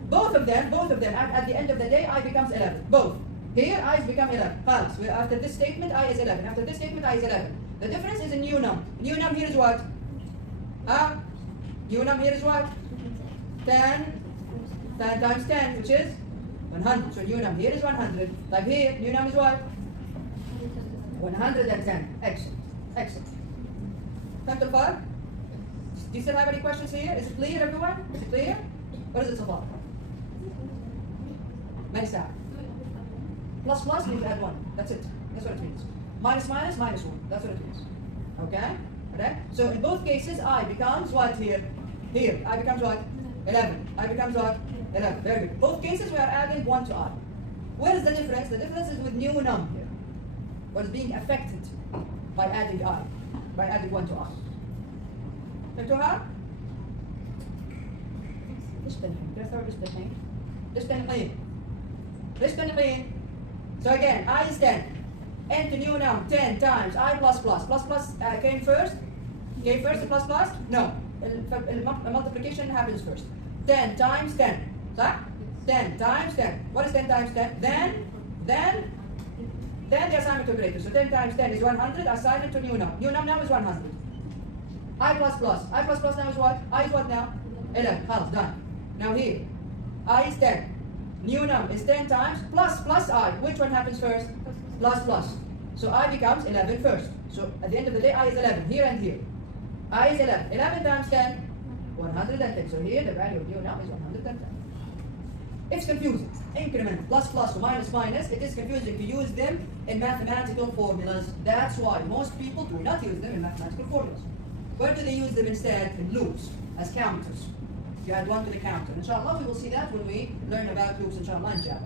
Both of them, at the end of the day, I becomes 11. Both. Here, I become 11. خلاص. After this statement, I is 11. After this statement, I is 11. The difference is in new num. New num here is what? New num here is what? 10 times 10, which is 100. So new num here is 100. Like here, new num is what? 110. Excellent. فهمت الفرق? Do you still have any questions here? Is it clear, everyone? Is it clear? What is it so far? Nice out. Plus plus means add 1. That's it. That's what it means. Minus minus, minus 1. That's what it means. Okay? Alright? So in both cases, I becomes what here? Here. I becomes what? 11. I becomes what? 11. Very good. Both cases we are adding 1 to I. Where is the difference? The difference is with new num here. What is being affected by adding I. By adding 1 to I. فهمتوها؟ ليش تنقين؟ So again, I is 10. Int new num 10 times I plus plus. Plus plus came first? Came first the plus plus? No. The multiplication happens first. 10 times 10. صح? 10 times 10. What is 10 times 10? Then the assignment operator. So 10 times 10 is 100. Assignment to new num. New num now is 100. I plus plus. I plus plus now is what? I is what now? 11. خلاص, done. Now here. I is 10. New num is 10 times plus I. Which one happens first? Plus. So I becomes 11 first. So at the end of the day, I is 11. Here and here. I is 11. 11 times 10, 110. So here the value of new num is 110. It's confusing. Increment, plus, minus, minus. It is confusing to use them in mathematical formulas. That's why most people do not use them in mathematical formulas. Where do they use them instead? In loops, as counters. You add 1 to the counter. Inshallah, we will see that when we learn about loops, inshallah, in Java.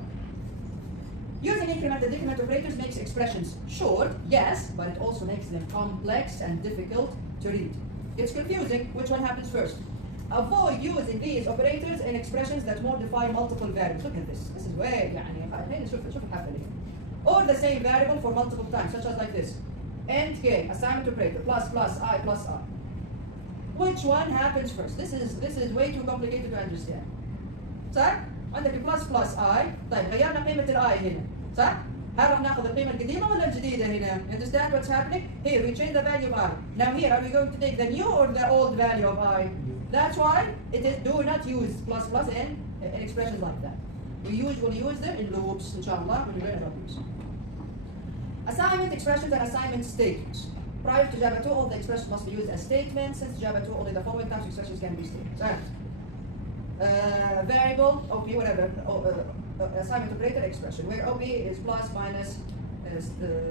Using increment and decrement operators makes expressions short, yes, but it also makes them complex and difficult to read. It's confusing. Which one happens first? Avoid using these operators in expressions that modify multiple variables. Look at this. This is way, or the same variable for multiple times, such as like this. Int k, assignment operator, plus I plus I. Which one happens first? This is way too complicated to understand. صح؟ عندك plus I. طيب غيرنا قيمة الI هنا. صح؟ هل راح ناخذ القيمة القديمة ولا الجديدة هنا? Understand what's happening? Here we change the value of I. Now here, are we going to take the new or the old value of I? That's why it is do not use plus in expressions like that. We usually use them in loops, inshallah, when we learn about loops. Assignment expressions and assignment statements. Prior to Java 2, all the expressions must be used as statements. Since Java 2, only the following types of expressions can be statements. Variable, OP, whatever, assignment operator expression, where OP is plus, minus,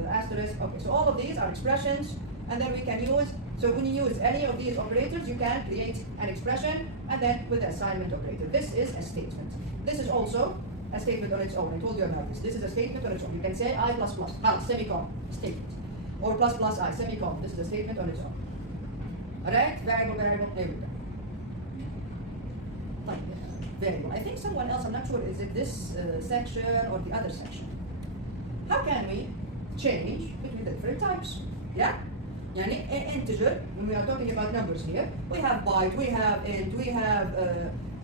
asterisk. Okay, so all of these are expressions, and then we can use, so when you use any of these operators, you can create an expression, and then with the assignment operator. This is a statement. This is also a statement on its own. I told you about this. This is a statement on its own. You can say I plus, semicolon, statement. Or plus I, semicolon. This is a statement on its own. Alright? Variable, there we go. Variable. I think someone else, I'm not sure, is it this section or the other section? How can we change between the different types? Yeah? يعني integer, when we are talking about numbers here, we have byte, we have int, we have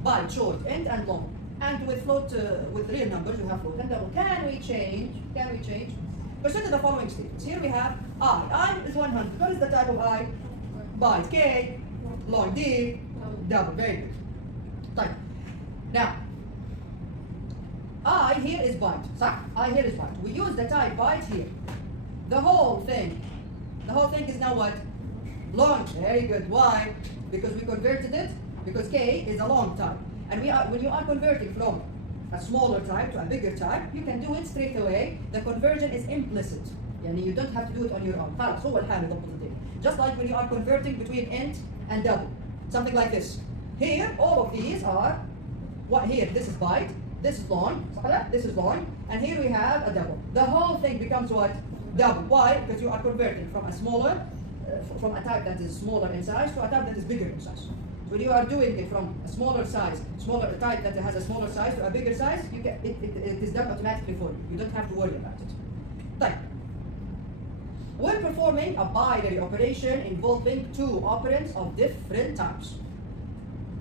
byte, short, int, and long. And with float, with real numbers, we have float and double. Can we change? Consider the following statements. Here we have I. I is 100. What is the type of I? Byte. K, long, D, double. Very good. Type. Now, I here is byte. صح? I here is byte. We use the type byte here. The whole thing is now what? Long. Very good. Why? Because we converted it. Because K is a long type. And when you are converting from a smaller type to a bigger type, you can do it straight away. The conversion is implicit. Yani you don't have to do it on your own. خلاص هو الحال ضبط الدنيا. Just like when you are converting between int and double. Something like this. Here, all of these are what here? This is byte, this is long, this is long, and here we have a double. The whole thing becomes what? Double. Why? Because you are converting from a smaller, from a type that is smaller in size to a type that is bigger in size. So when you are doing it from a smaller size, smaller type that has a smaller size to a bigger size, you can, it is done automatically for you. You don't have to worry about it. Type. When performing a binary operation involving two operands of different types.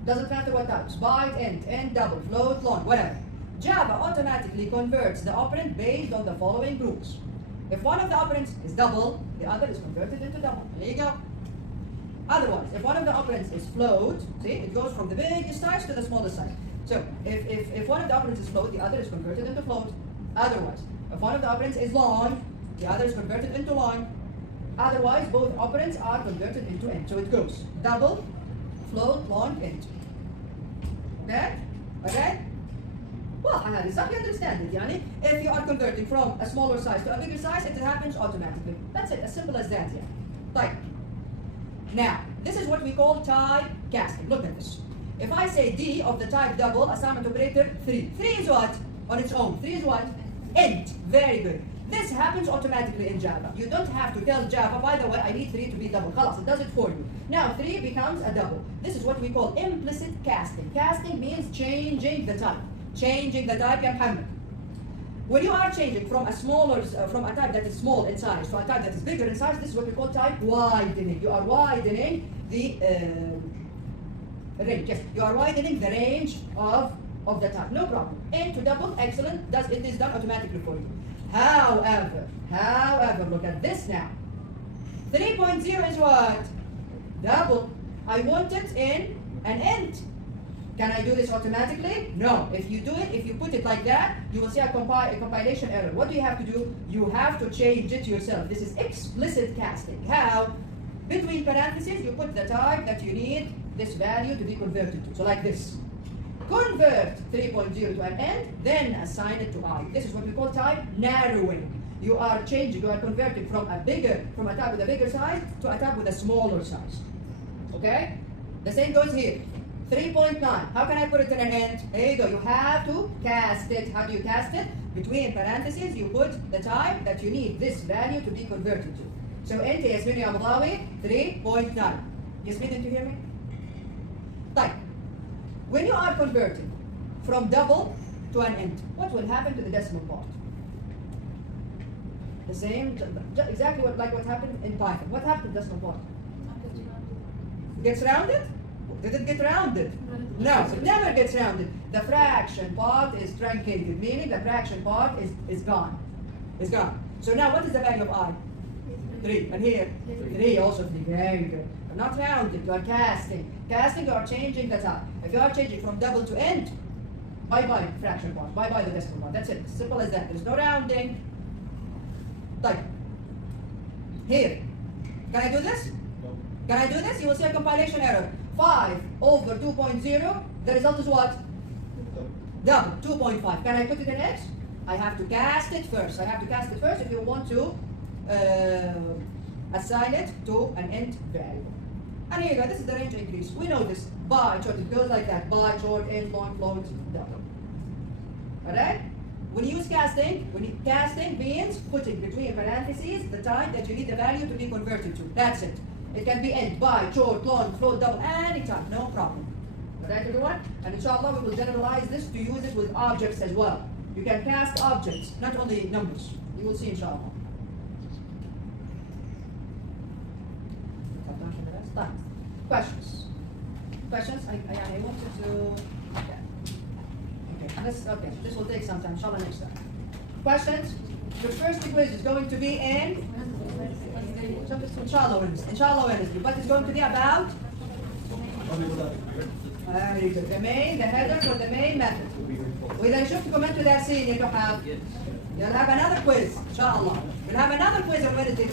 Doesn't matter what types, byte, int, double, float, long, whatever. Java automatically converts the operand based on the following rules. If one of the operands is double, the other is converted into double. There you go. Otherwise, if one of the operands is float, see, it goes from the biggest size to the smallest size. So, if one of the operands is float, the other is converted into float. Otherwise, if one of the operands is long, the other is converted into long. Otherwise, both operands are converted into int. So it goes double, float, long, int. Okay? Okay? Well, I you understand it, yani. If you are converting from a smaller size to a bigger size, it happens automatically. That's it, as simple as that, yeah. Type. Now, this is what we call type casting. Look at this. If I say D of the type double, assignment operator 3. 3 is what? On its own. 3 is what? Int. Very good. This happens automatically in Java. You don't have to tell Java, by the way, I need 3 to be double. Khalas, it does it for you. Now 3 becomes a double. This is what we call implicit casting. Casting means changing the type. Changing the type, ya Muhammad. When you are changing from a smaller, from a type that is small in size to a type that is bigger in size, this is what we call type widening. You are widening the range. Yes, you are widening the range of the type. No problem. Int to double, excellent. It is done automatically for you. However, look at this now. 3.0 is what? Double. I want it in an int. Can I do this automatically? No. If you do it, if you put it like that, you will see a compilation error. What do you have to do? You have to change it yourself. This is explicit casting. How? Between parentheses, you put the type that you need this value to be converted to. So like this. Convert 3.0 to an int, then assign it to I. This is what we call type narrowing. You are changing, you are converting from a type with a bigger size to a type with a smaller size. Okay? The same goes here. 3.9. How can I put it in an int? There you go. You have to cast it. How do you cast it? Between parentheses, you put the type that you need this value to be converted to. So int Yasmin ya Madawi 3.9. Yasmin, did you hear me? Type. When you are converting from double to an int, what will happen to the decimal part? The same, exactly like what happened in Python. What happened to the decimal part? It gets rounded? Did it get rounded? No, it never gets rounded. The fraction part is truncated, meaning the fraction part is gone. It's gone. So now what is the value of I? 3. And here? 3 also 3. Very good. Not rounded, you are casting. Casting, you are changing the type. If you are changing from double to int, bye-bye fraction part, bye-bye the decimal part. That's it, simple as that. There's no rounding. Type. Here. Can I do this? No. Can I do this? You will see a compilation error. 5 over 2.0, the result is what? Double, 2.5. Can I put it in X? I have to cast it first. If you want to assign it to an int variable. And here you go, this is the range increase. We know this. By short, it goes like that. By short, int, long, float, double. Alright? When you use casting, casting means putting between parentheses the type that you need the value to be converted to. That's it. It can be int, by, short, long, float, double, any type, no problem. Alright everyone? And inshallah we will generalize this to use it with objects as well. You can cast objects, not only numbers. You will see inshallah. طيب. Questions. Questions? I wanted to. Okay. Okay. This will take some time. Inshallah next time. Questions? The first quiz is going to be in. Inshallah Wednesday. Inshallah Wednesday. But it's going to be about. Very good. The header for the main method. وإذا شفتكم أنتوا دارسين يا جحا. You'll have another quiz. Inshallah. We'll have another quiz on Wednesday.